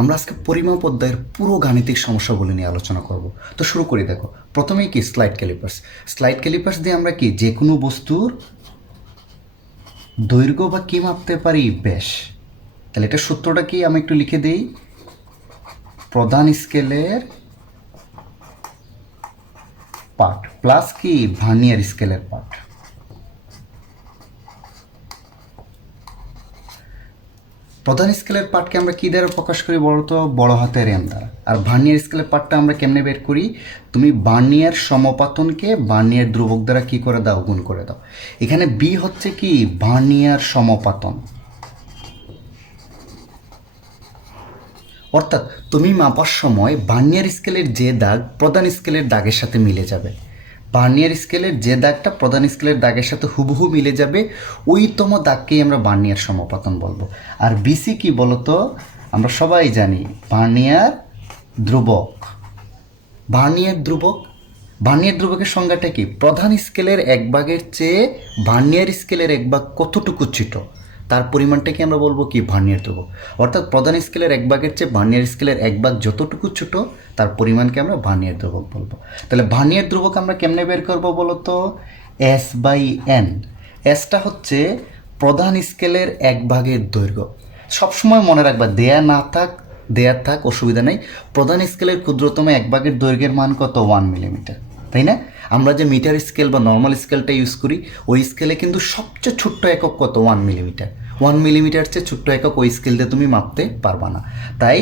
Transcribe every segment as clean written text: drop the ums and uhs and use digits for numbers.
আমরা আজকে পরিমাপ অধ্যায়ের পুরো গাণিতিক সমস্যাগুলি নিয়ে আলোচনা করব। তো শুরু করি। দেখো, প্রথমেই কি স্লাইড ক্যালিপার্স। স্লাইড ক্যালিপার্স দিয়ে আমরা কি যে কোনো বস্তুর দৈর্ঘ্য বা কি মাপতে পারি? ব্যাস। তাহলে এটা সূত্রটা কি আমি একটু লিখে দিই। প্রধান স্কেলের পার্ট প্লাস কি ভার্নিয়ার স্কেলের পার্ট। প্রধান স্কেলের পার্টকে আমরা কী দ্বারা প্রকাশ করি বলতো? বড় হাতের এম দ্বারা। আর ভার্নিয়ার স্কেলের পার্টটা আমরা কেমনে বের করি? তুমি ভার্নিয়ার সমপাতনকে ভার্নিয়ার ধ্রুবক দ্বারা কী করে দাও? গুণ করে দাও। এখানে বি হচ্ছে কি ভার্নিয়ার সমপাতন, অর্থাৎ তুমি মাপার সময় ভার্নিয়ার স্কেলের যে দাগ প্রধান স্কেলের দাগের সাথে মিলে যাবে। ভার্নিয়ার স্কেলের যে দাগটা প্রধান স্কেলের দাগের সাথে হুবহু মিলে যাবে, ওইতম দাগকেই আমরা ভার্নিয়ার সমপাতন বলবো। আর বিসি কি বলতো? আমরা সবাই জানি ভার্নিয়ার ধ্রুবক। ভার্নিয়ার ধ্রুবক, ভার্নিয়ার ধ্রুবকের সংজ্ঞাটা কি? প্রধান স্কেলের এক ভাগের চেয়ে ভার্নিয়ার স্কেলের এক ভাগ কতটুকু ছোট, তার পরিমাণটাকে আমরা বলবো কি ভার্নিয়ার ধ্রুবক। অর্থাৎ প্রধান স্কেলের এক ভাগের চেয়ে ভার্নিয়ার স্কেলের এক ভাগ যতটুকু ছোট, তার পরিমাণকে আমরা ভার্নিয়ার ধ্রুবক বলবো। তাহলে ভার্নিয়ার ধ্রুবক আমরা কেমনে বের করবো বলতো? S by N. এসটা হচ্ছে প্রধান স্কেলের এক ভাগের দৈর্ঘ্য। সবসময় মনে রাখবা, দেয়া থাক অসুবিধা নেই। প্রধান স্কেলের ক্ষুদ্রতম এক ভাগের দৈর্ঘ্যের মান কত? 1 মিলিমিটার, তাই না? আমরা যে মিটার স্কেল বা নর্মাল স্কেলটা ইউজ করি, ওই স্কেলে কিন্তু সবচেয়ে ছোট্ট একক কত? 1 মিলিমিটার। 1 মিলিমিটার চেয়ে ছোট্ট একক ওই স্কেল দিয়ে তুমি মাপতে পারবা না। তাই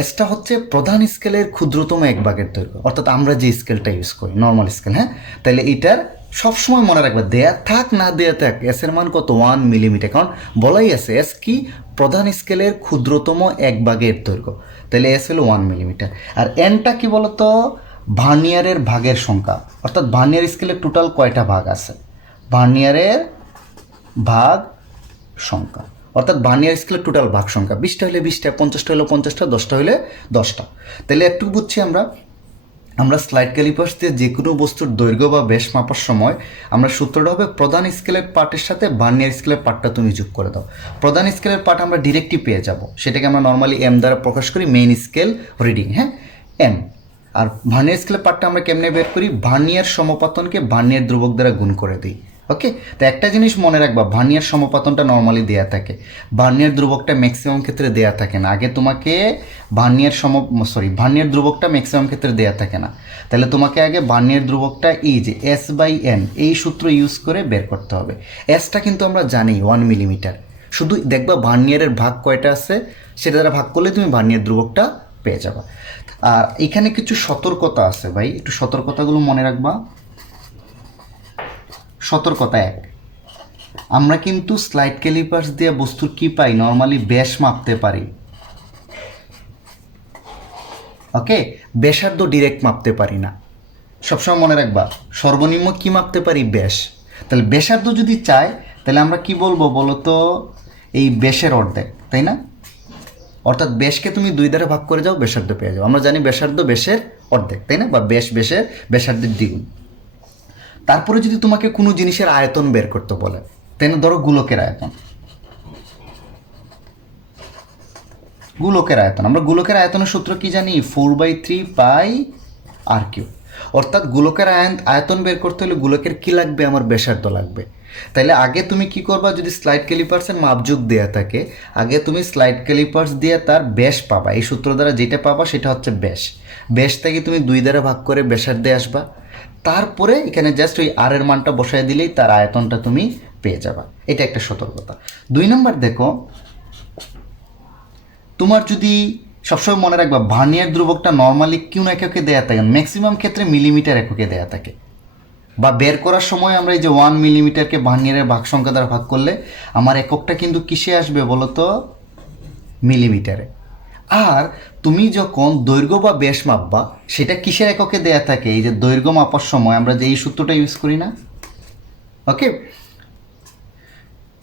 এসটা হচ্ছে প্রধান স্কেলের ক্ষুদ্রতম এক ভাগের দৈর্ঘ্য, অর্থাৎ আমরা যে স্কেলটা ইউজ করি নর্মাল স্কেল। হ্যাঁ, তাহলে এটার সবসময় মনে রাখবে, দেয়া থাক না দেয়া থাক, এস এর মান কত? 1 মিলিমিটার। কারণ বলাই আছে এস কি প্রধান স্কেলের ক্ষুদ্রতম এক ভাগের দৈর্ঘ্য। তাহলে এস হলো 1 মিলিমিটার। আর এনটা কি বলতো? ভার্নিয়ারের ভাগের সংখ্যা, অর্থাৎ ভার্নিয়ার স্কেলের টোটাল কয়টা ভাগ আছে, ভার্নিয়ারের ভাগ সংখ্যা, অর্থাৎ ভার্নিয়ার স্কেলের টোটাল ভাগ সংখ্যা। 20টা হলে 20টা, 50টা হলে 50টা, 10টা হলে 10টা। তাহলে একটু বুঝছি আমরা স্লাইড ক্যালিপার্স দিয়ে যে কোনো বস্তুর দৈর্ঘ্য বা ব্যাস মাপার সময় আমরা সূত্রটা হবে প্রধান স্কেলের পার্টের সাথে ভার্নিয়ার স্কেলের পার্টটা তুমি যোগ করে দাও। প্রধান স্কেলের পার্ট আমরা ডিরেক্টই পেয়ে যাব, সেটাকে আমরা নর্মালি এম দ্বারা প্রকাশ করি, মেইন স্কেল রিডিং। হ্যাঁ, এম। আর ভার্নিয়ার স্কেলের পার্টটা আমরা কেমনে বের করি? ভার্নিয়ার সমপাতনকে ভার্নিয়ার ধ্রুবক দ্বারা গুণ করে দিই। ওকে, তো একটা জিনিস মনে রাখবা, ভার্নিয়ার সমপাতনটা নর্মালি দেয়া থাকে, ভার্নিয়ার ধ্রুবকটা ম্যাক্সিমাম ক্ষেত্রে দেয়া থাকে না। আগে তোমাকে ভার্নিয়ার ধ্রুবকটা ম্যাক্সিমাম ক্ষেত্রে দেয়া থাকে না। তাহলে তোমাকে আগে ভার্নিয়ার ধ্রুবকটা এই যে এস বাই এন, এই সূত্র ইউজ করে বের করতে হবে। এসটা কিন্তু আমরা জানি 1 মিলিমিটার। শুধু দেখবা ভার্নিয়ারের ভাগ কয়টা আছে, সেটা দ্বারা ভাগ করলে তুমি ভার্নিয়ার ধ্রুবকটা পেয়ে যাবা। আর এখানে কিছু সতর্কতা আছে ভাই, একটু সতর্কতাগুলো মনে রাখবা। সতর্কতা 1, আমরা কিন্তু স্লাইড ক্যালিপার্স দিয়ে বস্তুর কি পাই? নর্মালি ব্যাস মাপতে পারি। ওকে, ব্যাসার্ধ ডিরেক্ট মাপতে পারি না। সবসময় মনে রাখবা, সর্বনিম্ন কি মাপতে পারি? ব্যাস। তাহলে ব্যাসার্ধ যদি চাই, তাহলে আমরা কি বলবো বলতো? এই ব্যাসের অর্ধেক, তাই না? অর্থাৎ ব্যাসকে তুমি 2 দ্বারা ভাগ করে যাও, ব্যাসার্ধ পেয়ে যাও। আমরা জানি ব্যাসার্ধ ব্যাসের অর্ধেক, তাই না? বা ব্যাস ব্যাসার্ধের দ্বিগুণ। তারপরে যদি তোমাকে কোনো জিনিসের আয়তন বের করতে বলে, তাই না? ধরো গোলকের আয়তন। আমরা গোলকের আয়তনের সূত্র কি জানি? 4/3 পাই আর কিউ। অর্থাৎ গোলকের আয়তন বের করতে হলে গোলকের কি লাগবে? আমার ব্যাসার্ধ লাগবে। তাইলে আগে তুমি কি করবা? যদি স্লাইড ক্যালিপার্সের মাপযোগ দেয়া থাকে, আগে তুমি স্লাইড ক্যালিপার্স দিয়ে তার ব্যাস পাবা। এই সূত্র দ্বারা যেটা পাবা সেটা হচ্ছে ব্যাস। ব্যাস থেকে তুমি 2 দ্বারা ভাগ করে ব্যাসার্ধে আসবা। তারপরে এখানে জাস্ট ওই আর এর মানটা বসায় দিলেই তার আয়তনটা তুমি পেয়ে যাবা। এটা একটা সতর্কতা। 2 নম্বর দেখো, তোমার যদি সবসময় মনে রাখবা, ভার্নিয়ার ধ্রুবকটা নর্মালি কোন এককে দেয়া থাকে? ম্যাক্সিমাম ক্ষেত্রে মিলিমিটার এককে দেয়া থাকে। বা বের করার সময় আমরা এই যে 1 মিলিমিটারকে ভার্নিয়ারের ভাগ সংখ্যা দ্বারা ভাগ করলে আমার এককটা কিন্তু কিসে আসবে বলো তো? মিলিমিটারে। আর তুমি যখন দৈর্ঘ্য বা ব্যাস মাপবা, সেটা কিসের এককে দেয়া থাকে? এই যে দৈর্ঘ্য মাপার সময় আমরা যে এই সূত্রটা ইউজ করি না? ওকে,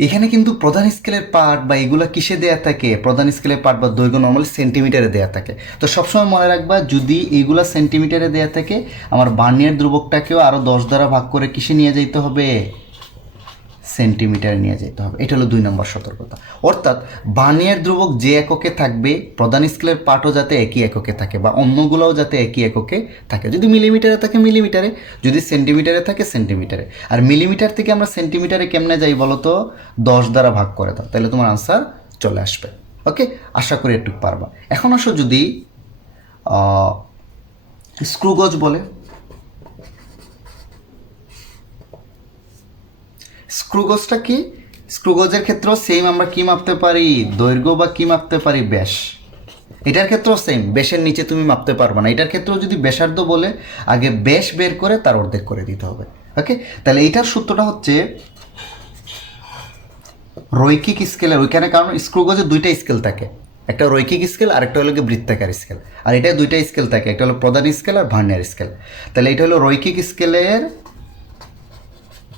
এখানে কিন্তু প্রধান স্কেলের পার্ট বা এগুলো কিসে দেয়া থাকে? প্রধান স্কেলের পার্ট বা দৈর্ঘ্য নর্মালি সেন্টিমিটারে দেয়া থাকে। তো সবসময় মনে রাখবা, যদি এইগুলা সেন্টিমিটারে দেয়া থাকে, আমার ভার্নিয়ার ধ্রুবকটাকেও আরও 10 দ্বারা ভাগ করে কিসে নিয়ে যেতে হবে? সেন্টিমিটারে নিয়ে যেতে হবে। এটা হলো 2 নম্বর সতর্কতা। অর্থাৎ বার্নিয়ার ধ্রুবক যে এককে থাকবে প্রধান স্কেলের পার্টও যাতে একই এককে থাকে বা অন্যগুলোও যাতে একই এককে থাকে। যদি মিলিমিটারে থাকে মিলিমিটারে, যদি সেন্টিমিটারে থাকে সেন্টিমিটারে। আর মিলিমিটার থেকে আমরা সেন্টিমিটারে কেমনে যাই বলো তো, 10 দ্বারা ভাগ করে দাও, তাহলে তোমার আনসার চলে আসবে। ওকে, আশা করি একটু পারবা। এখন আসো যদি স্ক্রুগজ বলে, স্ক্রুগজটা কি? স্ক্রুগজের ক্ষেত্রেও সেম আমরা কি মাপতে পারি, দৈর্ঘ্য বা কি মাপতে পারি, ব্যাস। এটার ক্ষেত্রেও সেম, ব্যাসের নিচে তুমি মাপতে পারবে না। এটার ক্ষেত্রেও যদি ব্যাসার্ধ বলে আগে ব্যাস বের করে তার অর্ধেক করে দিতে হবে। ওকে, তাহলে এইটার সূত্রটা হচ্ছে রৈখিক স্কেলের ওইখানে, কারণ স্ক্রুগজে 2টা স্কেল থাকে, একটা রৈখিক স্কেল আর একটা হলো বৃত্তাকার স্কেল। আর এটা 2টা স্কেল থাকে, একটা হলো প্রধান স্কেল আর ভার্নিয়ার স্কেল। তাহলে এটা হলো রৈখিক স্কেলের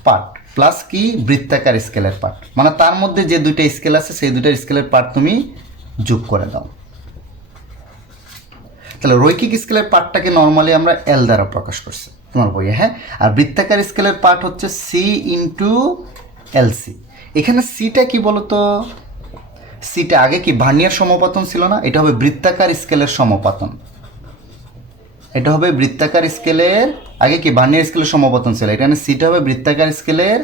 পার্ট প্লাস কি বৃত্তাকার স্কেলের পার্ট, মানে তার মধ্যে যে 2টা স্কেল আছে সেই 2টা স্কেলের পার্ট তুমি যোগ করে দাও। তাহলে রৈখিক স্কেলের পার্টটাকে নর্মালি আমরা এল দ্বারা প্রকাশ করছি তোমার বইয়ে, হ্যাঁ। আর বৃত্তাকার স্কেলের পার্ট হচ্ছে সি ইন্টু এলসি। এখানে সিটা কি বলতো, সিটা আগে কি ভার্নিয়ার সমপাতন ছিল না, এটা হবে বৃত্তাকার স্কেলের সমপাতন। এটা হবে বৃত্তাকার স্কেলের, আগে কি ভার্নিয়ার স্কেলের সমপাতন ছিল, এখানে সিটা হবে বৃত্তাকার স্কেলের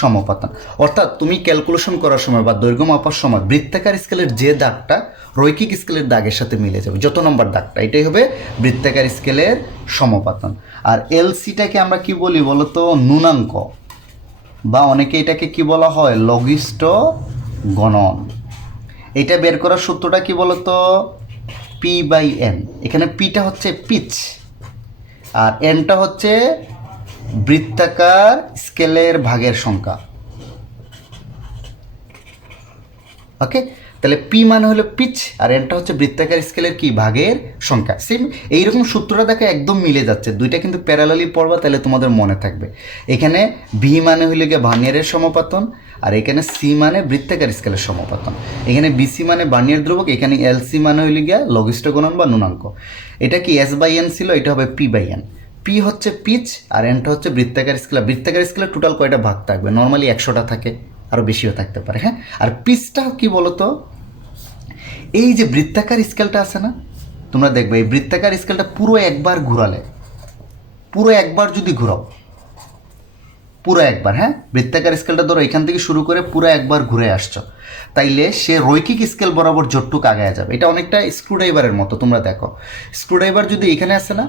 সমপাতন। অর্থাৎ তুমি ক্যালকুলেশন করার সময় বা দৈর্ঘ্য মাপার সময় বৃত্তাকার স্কেলের যে দাগটা রৈখিক স্কেলের দাগের সাথে মিলে যাবে, যত নম্বর দাগটা, এটাই হবে বৃত্তাকার স্কেলের সমপাতন। আর এলসিটাকে আমরা কি বলি বলতো, ন্যূনাঙ্ক, বা অনেকে এটাকে কি বলা হয়, লঘিষ্ঠ গণন। এটা বের করার সূত্রটা কি বলতো, পি বাই এন। এখানে পিটা হচ্ছে পিচ আর এনটা হচ্ছে বৃত্তাকার স্কেলের ভাগের সংখ্যা। ওকে, তাহলে পি মানে হলো পিচ আর এনটা হচ্ছে বৃত্তাকার স্কেলের কি ভাগের সংখ্যা। সেম এইরকম সূত্রটা দেখো একদম মিলে যাচ্ছে, দুইটা কিন্তু প্যারালালি পড়বা, তাহলে তোমাদের মনে থাকবে। এখানে ভি মানে হইলে গিয়ে ভার্নিয়ারের সমপাতন, আর এখানে সি মানে বৃত্তাকার স্কেলের সমপাতন। এখানে বিসি মানে ভার্নিয়ার ধ্রুবক, এখানে এলসি মানে হইলে গিয়া লঘিষ্ঠ গুণন বা ন্যূনাঙ্ক। এটা কি এস বাই এন ছিল, এটা হবে পি বাই এন। পি হচ্ছে পিচ আর এনটা হচ্ছে বৃত্তাকার স্কেল। বৃত্তাকার স্কেলের টোটাল কয়টা ভাগ থাকবে, নর্মালি 100টা থাকে, আরও বেশিও থাকতে পারে, হ্যাঁ। আর পিচটা কি বলতো, এই যে বৃত্তাকার স্কেলটা আছে না, তোমরা দেখবে এই বৃত্তাকার স্কেলটা পুরো একবার ঘুরালে, পুরো একবার যদি ঘুরাও, পুরো একবার, হ্যাঁ, বৃত্তাকার স্কেলটা ধরো এখান থেকে শুরু করে পুরো একবার ঘুরে আসছো, তাইলে সে রৈখিক স্কেল বরাবর যতটুকু আগায় যাবে। এটা অনেকটা স্ক্রুড্রাইভারের মতো, তোমরা দেখো স্ক্রুড্রাইভার যদি এখানে আসে না,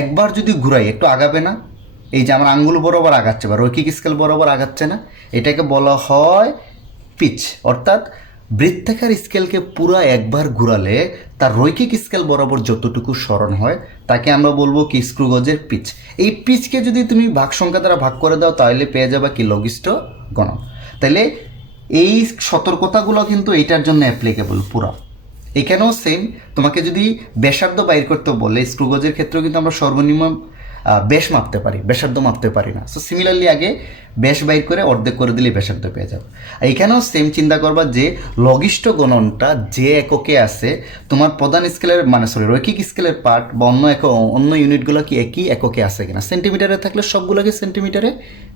একবার যদি ঘুরাই একটু আগাবে না, এই যে আমার আঙ্গুল বরাবর আগাচ্ছে বা রৈখিক স্কেল বরাবর আগাচ্ছে না, এটাকে বলা হয় পিচ। অর্থাৎ বৃত্তাকার স্কেলকে পুরো একবার ঘুরালে তার রৈখিক স্কেল বরাবর যতটুকু স্মরণ হয় তাকে আমরা বলবো কি স্ক্রুগজের পিচ। এই পিচকে যদি তুমি ভাগ সংখ্যা দ্বারা ভাগ করে দাও তাহলে পেয়ে যাবে কি লঘিষ্ঠ গণন। তাহলে এই সতর্কতাগুলো কিন্তু এইটার জন্য অ্যাপ্লিকেবল পুরো। এখানেও সেম, তোমাকে যদি ব্যাসার্ধ বাইর করতে বলে স্ক্রুগজের ক্ষেত্রেও কিন্তু আমরা সর্বনিম্ন ব্যাস মাপতে পারি, ব্যাসার্ধ মাপতে পারি না। সো সিমিলারলি আগে ব্যাস বাইর করে অর্ধেক করে দিলে ব্যাসার্ধ পেয়ে যাবে। এইখানেও সেম চিন্তা করবা যে লঘিষ্ঠ গণনটা যে এককে আছে তোমার প্রধান স্কেলের মানে রৈখিক স্কেলের পার্ট বা অন্য ইউনিটগুলো কি একই এককে আছে কিনা। সেন্টিমিটারে থাকলে সবগুলোকে সেন্টিমিটারে,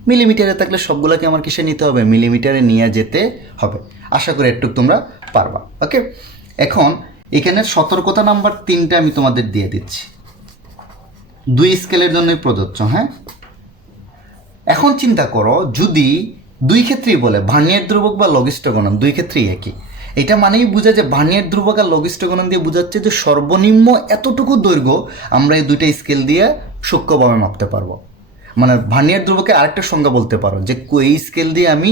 মিলিমিটারে থাকলে সবগুলোকে আমার কিসে নিতে হবে, মিলিমিটারে নিয়ে যেতে হবে। আশা করি একটু তোমরা পারবা। ওকে, এখন এখানে সতর্কতা নাম্বার 3টা আমি তোমাদের দিয়ে দিচ্ছি, 2 স্কেলের জন্যই প্রযোজ্য, হ্যাঁ। এখন চিন্তা করো যদি 2 ক্ষেত্রেই বলে ভার্নিয়ার ধ্রুবক বা লঘিষ্ঠ গণন 2 ক্ষেত্রেই একই, এটা মানেই বোঝা যে ভার্নিয়ার ধ্রুবক আর লঘিষ্ঠ গণন দিয়ে বোঝাচ্ছে যে সর্বনিম্ন এতটুকু দৈর্ঘ্য আমরা এই 2টা স্কেল দিয়ে সূক্ষ্মভাবে মাপতে পারবো। মানে ভার্নিয়ার ধ্রুবকের আরেকটা সংজ্ঞা বলতে পারো যে এই স্কেল দিয়ে আমি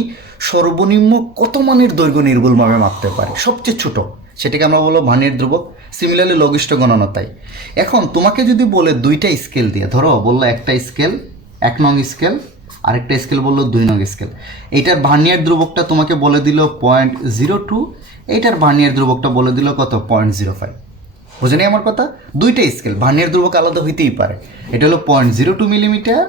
সর্বনিম্ন কত মানের দৈর্ঘ্য নির্ভুলভাবে মাপতে পারি, সবচেয়ে ছোট, সেটাকে আমরা বলবো ভার্নিয়ার ধ্রুবক। সিমিলারলি লঘিষ্ঠ গণনা তাই। এখন তোমাকে যদি বলে 2টা স্কেল দিয়ে, ধরো বললো একটা স্কেল 1 নং স্কেল, আরেকটা স্কেল বললো 2 নং স্কেল, এইটার ভার্নিয়ার ধ্রুবকটা তোমাকে বলে দিল 0.02, এইটার ভার্নিয়ার ধ্রুবকটা বলে দিল কত 0.05। বুঝেনি আমার কথা? 2টা স্কেল ভার্নিয়ার ধ্রুবক আলাদা হইতেই পারে, এটা হলো 0.02 মিলিমিটার,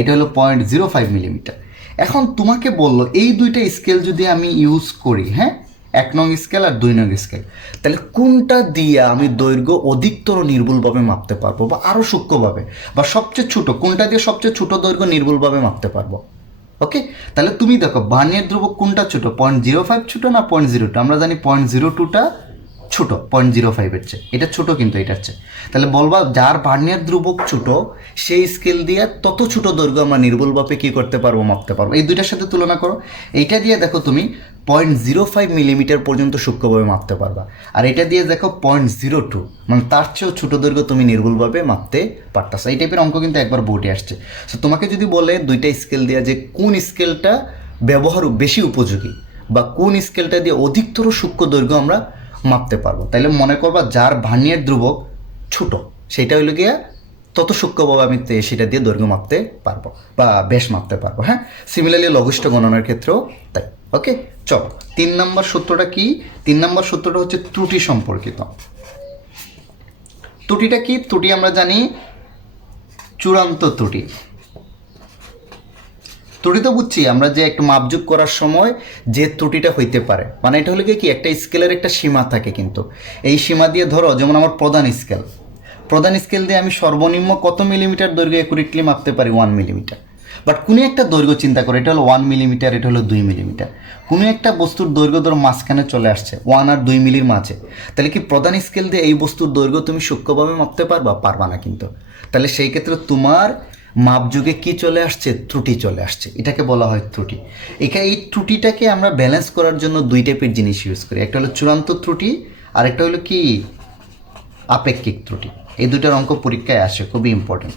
এটা হলো 0.05 মিলিমিটার। এখন তোমাকে বললো এই 2টা স্কেল যদি আমি ইউজ করি, হ্যাঁ, 1 নং স্কেল আর 2 নং স্কেল, তাহলে কোনটা দিয়ে আমি দৈর্ঘ্য অধিকতর নির্ভুলভাবে মাপতে পারবো বা আরও সূক্ষ্মভাবে, বা সবচেয়ে ছোট কোনটা দিয়ে সবচেয়ে ছোট দৈর্ঘ্য নির্ভুলভাবে মাপতে পারবো। ওকে, তাহলে তুমি দেখো ভার্নিয়ার ধ্রুবক কোনটা ছোট, 0.05 ছোট না 0.02? আমরা জানি 0.02টা ছোট 0.05-এর চেয়ে, এটা ছোট কিন্তু এটার চেয়ে। তাহলে বলবা যার ভার্নিয়ার ধ্রুবক ছোট সেই স্কেল দিয়ে তত ছোট দৈর্ঘ্য আমরা নির্ভুলভাবে কী করতে পারবো, মাপতে পারবো। এই দুইটার সাথে তুলনা করো, এইটা দিয়ে দেখো তুমি 0.05 মিলিমিটার পর্যন্ত সূক্ষ্মভাবে মাপতে পারবা, আর এটা দিয়ে দেখো 0.02, মানে তার চেয়েও ছোটো দৈর্ঘ্য তুমি নির্ভুলভাবে মাপতে পারতাছো। এই টাইপের অঙ্ক কিন্তু একবার বোর্ডে আসছে। সো তোমাকে যদি বলে দুইটা স্কেল দেওয়া যে কোন স্কেলটা ব্যবহার বেশি উপযোগী বা কোন স্কেলটা দিয়ে অধিকতর সূক্ষ্ম দৈর্ঘ্য আমরা মাপতে পারবো, তাহলে মনে করবা যার ভার্নিয়ার ধ্রুবক ছোট সেটা হইল গিয়া তত সূক্ষ্মভাবে আমি সেটা দিয়ে দৈর্ঘ্য মাপতে পারবো বা ব্যাস মাপতে পারবো। হ্যাঁ, সিমিলারলি লঘিষ্ঠ গণনার ক্ষেত্রেও তাই। ওকে, চলো 3 নম্বর সূত্রটা কি? 3 নম্বর সূত্রটা হচ্ছে ত্রুটি সম্পর্কিত। ত্রুটিটা কি? ত্রুটি আমরা জানি চূড়ান্ত ত্রুটি। ত্রুটি তো বুঝছি আমরা যে একটু মাপযোগ করার সময় যে ত্রুটিটা হইতে পারে, মানে এটা হলে কি একটা স্কেলের একটা সীমা থাকে, কিন্তু এই সীমা দিয়ে ধরো যেমন আমার প্রধান স্কেল দিয়ে আমি সর্বনিম্ন কত মিলিমিটার দৈর্ঘ্য অ্যাকুরেটলি মাপতে পারি, 1 মিলিমিটার। বাট কোনো একটা দৈর্ঘ্য চিন্তা করো, এটা হলো 1 মিলিমিটার, এটা হলো 2 মিলিমিটার। কোনো একটা বস্তুর দৈর্ঘ্য ধরো মাঝখানে চলে আসছে 1 আর 2 মিলির মাঝে, তাহলে কি প্রধান স্কেল দিয়ে এই বস্তুর দৈর্ঘ্য তুমি সূক্ষ্মভাবে মাপতে পারবা না কিন্তু। তাহলে সেই ক্ষেত্রে তোমার মাপযোগে কি চলে আসছে, ত্রুটি চলে আসছে, এটাকে বলা হয় ত্রুটি। এই ত্রুটিটাকে আমরা ব্যালেন্স করার জন্য দুই টাইপের জিনিস ইউজ করি, একটা হলো চূড়ান্ত ত্রুটি আর একটা হলো কি আপেক্ষিক ত্রুটি। এই দুটার অঙ্ক পরীক্ষায় আসে, খুবই ইম্পর্টেন্ট।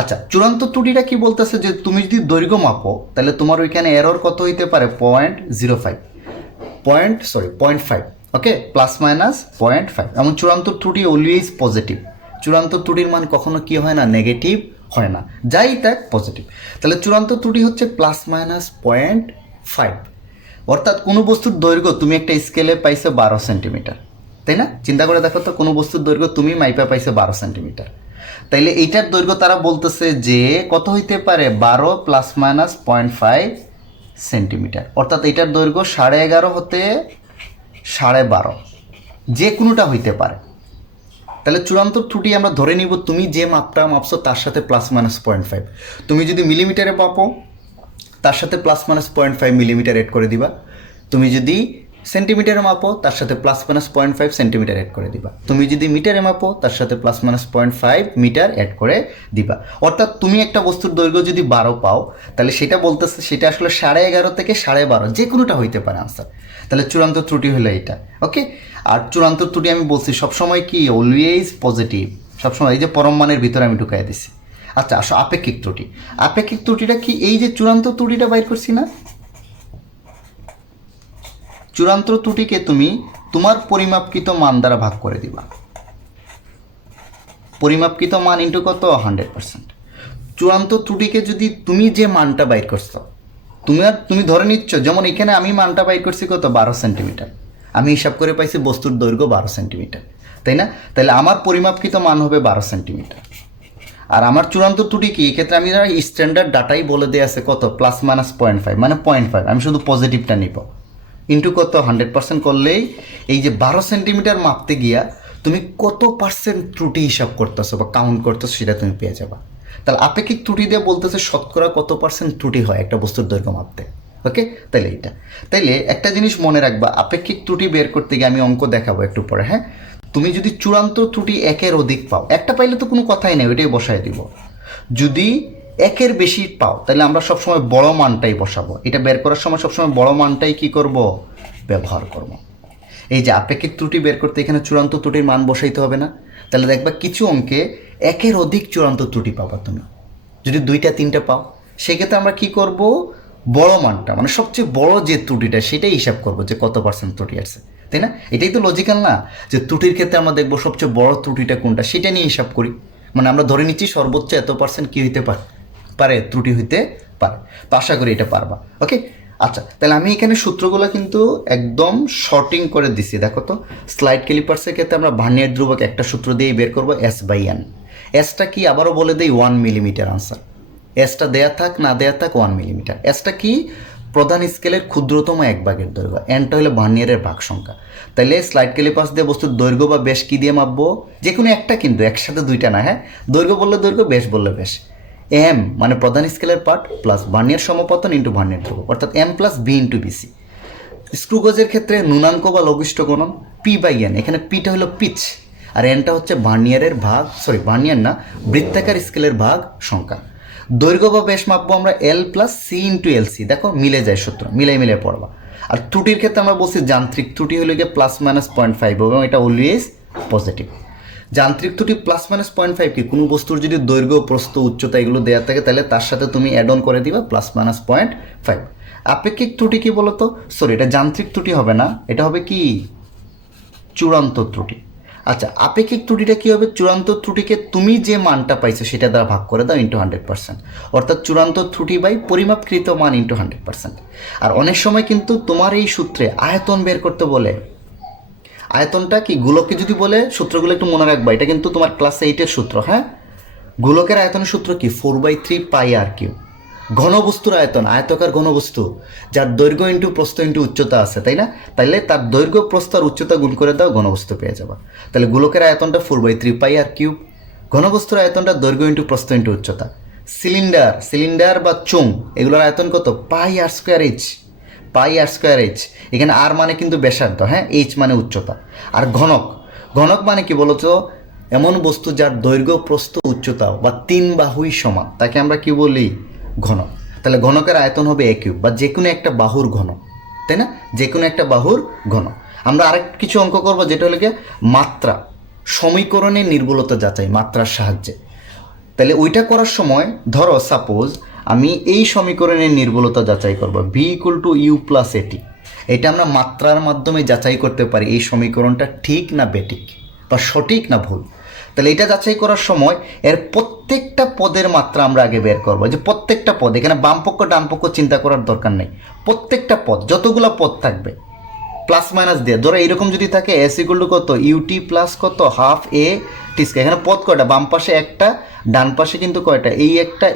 আচ্ছা, চূড়ান্ত ত্রুটিটা কি বলতেছে যে তুমি যদি দৈর্ঘ্য মাপো তাহলে তোমার ওইখানে এরর কত হইতে পারে, 0.5, ওকে, প্লাস মাইনাস 0.5। এমন চূড়ান্ত ত্রুটি অলওয়েজ পজিটিভ। চূড়ান্ত ত্রুটির মান কখনো কি হয় না, নেগেটিভ হয় না, যাই তাক পজিটিভ। তাহলে চূড়ান্ত ত্রুটি হচ্ছে প্লাস মাইনাস 0.5, অর্থাৎ কোনো বস্তুর দৈর্ঘ্য তুমি একটা স্কেলে পাইছো 12 সেন্টিমিটার, তাই না? চিন্তা করে দেখো তো, কোনো বস্তুর দৈর্ঘ্য তুমি মাইপা পাইছো 12 সেন্টিমিটার, তাইলে এইটার দৈর্ঘ্য তারা বলতেছে যে কত হইতে পারে, 12 প্লাস মাইনাস 0.5 সেন্টিমিটার, অর্থাৎ এইটার দৈর্ঘ্য 11.5 হতে 12.5, যে কোনোটা হইতে পারে। তাহলে চূড়ান্ত ত্রুটি আমরা ধরে নিব তুমি যে মাপটা মাপছো তার সাথে প্লাস মাইনাস 0.5। তুমি যদি মিলিমিটারে মাপো তার সাথে প্লাস মাইনাস 0.5 মিলিমিটার এড করে দিবা। তুমি যদি সেন্টিমিটারে মাপো তার সাথে প্লাস মাইনাস 0.5 সেন্টিমিটার অ্যাড করে দিবা। তুমি যদি মিটারে মাপো তার সাথে প্লাস মাইনাস 0.5 মিটার অ্যাড করে দিবা। অর্থাৎ তুমি একটা বস্তুর দৈর্ঘ্য যদি 12 পাও তাহলে সেটা বলতেছে সেটা আসলে 11.5 থেকে 12.5, যে কোনোটা হইতে পারে আনসার। তাহলে চূড়ান্ত ত্রুটি হলো এইটা। ওকে, আর চূড়ান্ত ত্রুটি আমি বলছি সবসময় কি, অলওয়েজ পজিটিভ, সবসময়। এই যে পরম মানের ভিতরে আমি ঢুকাই দিছি। আচ্ছা আসো আপেক্ষিক ত্রুটি। আপেক্ষিক ত্রুটিটা কি, এই যে চূড়ান্ত ত্রুটিটা বাইর করছি না, চূড়ান্ত ত্রুটিকে তুমি তোমার পরিমাপকৃত মান দ্বারা ভাগ করে দিবা। পরিমাপকৃত মান ইন্টু কত, 100%। চূড়ান্ত ত্রুটিকে যদি তুমি যে মানটা বাইর করছো, তুমি ধরে নিচ্ছ, যেমন এখানে আমি মানটা বাইর করছি কত, 12 সেন্টিমিটার, আমি হিসাব করে পাইছি বস্তুর দৈর্ঘ্য 12 সেন্টিমিটার, তাই না? তাহলে আমার পরিমাপকৃত মান হবে 12 সেন্টিমিটার। আর আমার চূড়ান্ত ত্রুটি কি, এক্ষেত্রে আমি স্ট্যান্ডার্ড ডাটাই বলে দেওয়া আছে কত, প্লাস মাইনাস 0.5, মানে 0.5, আমি শুধু পজিটিভটা নিব, ইন্টু কত, 100% করলেই এই যে 12 সেন্টিমিটার মাপতে গিয়া তুমি কত পার্সেন্ট ত্রুটি হিসাব করতেছো বা কাউন্ট করতেছো সেটা তুমি পেয়ে যাবা। তাহলে আপেক্ষিক ত্রুটি দিয়ে বলতেছে শতকরা কত পার্সেন্ট ত্রুটি হয় একটা বস্তুর দৈর্ঘ্য মাপতে। ওকে, তাইলে এইটা, তাইলে একটা জিনিস মনে রাখবা, আপেক্ষিক ত্রুটি বের করতে গিয়ে আমি অঙ্ক দেখাবো একটু পরে। হ্যাঁ, তুমি যদি চূড়ান্ত ত্রুটি 1-এর অধিক পাও, একটা পাইলে তো কোনো কথাই নেই, ওইটাই বসায় দিব। যদি 1-এর বেশি পাও তাহলে আমরা সবসময় বড় মানটাই বসাবো। এটা বের করার সময় সবসময় বড় মানটাই কি করব, ব্যবহার করব। এই যে আপেক্ষিক ত্রুটি বের করতে এখানে চূড়ান্ত ত্রুটির মান বসাইতে হবে না। তাহলে দেখবা কিছু অঙ্কে 1-এর অধিক চূড়ান্ত ত্রুটি পাবা তুমি, যদি 2-3টা পাও সেক্ষেত্রে আমরা কি করব, বড় মানটা মানে সবচেয়ে বড় যে ত্রুটিটা সেটাই হিসাব করবো যে কত পার্সেন্ট ত্রুটি আছে, তাই না? এটাই তো লজিক্যাল না, যে ত্রুটির ক্ষেত্রে আমরা দেখবো সবচেয়ে বড় ত্রুটিটা কোনটা সেটা নিয়ে হিসাব করি। মানে আমরা ধরে নিচ্ছি সর্বোচ্চ এত পার্সেন্ট কী হইতে পারে, ত্রুটি হইতে পারে। তো আশা করি এটা পারবা। ওকে, আচ্ছা তাহলে আমি এখানে সূত্রগুলো কিন্তু একদম শর্টিং করে দিছি। দেখো তো, স্লাইড ক্যালিপার্সের ক্ষেত্রে আমরা ভার্নিয়ার ধ্রুবক একটা সূত্র দিয়েই বের করবো, S/N। এসটা কি আবারও বলে দেই, 1 মিলিমিটার আনসার। এসটা দেয়া থাক না দেয়া থাক 1 মিলিমিটার। এসটা কি, প্রধান স্কেলের ক্ষুদ্রতম 1/এর দৈর্ঘ্য। এনটা হলো ভার্নিয়ারের ভাগ সংখ্যা। তাইলে স্লাইড ক্যালিপার্স দিয়ে বস্তুর দৈর্ঘ্য বা ব্যাস কি দিয়ে মাপবো, যে কোনো একটা, কিন্তু একসাথে দুইটা না। হ্যাঁ, দৈর্ঘ্য বললে দৈর্ঘ্য, ব্যাস বললে ব্যাস। এম মানে প্রধান স্কেলের পার্ট প্লাস ভার্নিয়ার সমপতন ইন্টু ভার্নিয়ার ধ্রুবক, অর্থাৎ M plus B into BC. Screw গজের ক্ষেত্রে নুনাঙ্ক বা লঘিষ্ঠ গুণন পি বাই এন, এখানে পিটা হলো পিচ আর এনটা হচ্ছে ভার্নিয়ারের ভাগ, ভার্নিয়ার না, বৃত্তাকার স্কেলের ভাগ সংখ্যা। দৈর্ঘ্য বা ব্যাস মাপবো আমরা L plus C into L C, দেখো মিলে যায় সূত্র, মিলে পড়বা। আর ত্রুটির ক্ষেত্রে আমরা বলছি যান্ত্রিক ত্রুটি হলো গিয়ে +-0.5 এবং এটা অলওয়েজ পজিটিভ। যান্ত্রিক ত্রুটি +-0.5 কি, কোনো বস্তুর যদি দৈর্ঘ্য প্রস্থ উচ্চতা এগুলো দেওয়া থাকে তাহলে তার সাথে তুমি অ্যাড অন করে দিবা +-0.5। আপেক্ষিক ত্রুটি কি বলতো, এটা যান্ত্রিক ত্রুটি হবে না, এটা হবে কি চূড়ান্ত ত্রুটি। আচ্ছা, আপেক্ষিক ত্রুটিটা কী হবে, চূড়ান্ত ত্রুটিকে তুমি যে মানটা পাইছো সেটা দ্বারা ভাগ করে দাও ইন্টু 100%, অর্থাৎ চূড়ান্ত ত্রুটি বাই পরিমাপকৃত মান ইন্টু 100%। আর অনেক সময় কিন্তু তোমার এই সূত্রে আয়তন বের করতে বলে, আয়তনটা কি গোলককে যদি বলে, সূত্রগুলো একটু মনে রাখবা, এটা কিন্তু তোমার ক্লাস 8-এর সূত্র, হ্যাঁ। গোলকের আয়তনের সূত্র কি 4/3 পাই আর কিউ। ঘনবস্তুর আয়তন, আয়তকার ঘনবস্তু যার দৈর্ঘ্য ইন্টু প্রস্থ ইন্টু উচ্চতা আছে, তাই না, তাইলে তার দৈর্ঘ্য প্রস্থ আর উচ্চতা গুণ করে দাও, ঘনবস্তু পেয়ে যাবা। তাহলে গোলকের আয়তনটা 4/3 পাই আর কিউব, ঘনবস্তুর আয়তনটা দৈর্ঘ্য ইন্টু প্রস্থ ইন্টু উচ্চতা। সিলিন্ডার বা চোং এগুলোর আয়তন কত, পাই আর স্কোয়ার এইচ, এখানে আর মানে কিন্তু ব্যাসার্ধ, হ্যাঁ, এইচ মানে উচ্চতা। আর ঘনক মানে কি বলতো, এমন বস্তু যার দৈর্ঘ্য প্রস্থ উচ্চতা বা 3 বাহুই সমান তাকে আমরা কি বলি, ঘনক। তাহলে ঘনকের আয়তন হবে এ কিউব, বা যে কোনো একটা বাহুর ঘন, তাই না, যে কোনো একটা বাহুর ঘন। আমরা আরেক কিছু অঙ্ক করবো যেটা হলো গিয়ে মাত্রা, সমীকরণের নির্ভুলতা যাচাই মাত্রার সাহায্যে। তাহলে ওইটা করার সময় ধরো সাপোজ আমি এই সমীকরণের নির্ভুলতা যাচাই করব, v equal to u plus at, এটা আমরা মাত্রার মাধ্যমে যাচাই করতে পারি এই সমীকরণটা ঠিক না বেঠিক বা সঠিক না ভুল। তাহলে এটা যাচাই করার সময় এর প্রত্যেকটা পদের মাত্রা আমরা আগে বের করবো, যে প্রত্যেকটা পদ, এখানে বাম পক্ষ ডান পক্ষ চিন্তা করার দরকার নেই, প্রত্যেকটা পদ যতগুলো পদ থাকবে প্লাস মাইনাস দিয়ে, ধরো এইরকম যদি থাকে এস ইকুয়াল টু কত ইউটি প্লাস কত হাফ এ টি স্কয়ার, এখানে পদ কয়টা, বাম পাশে একটা, ডান পাশে কিন্তু কয়টা, এই একটা,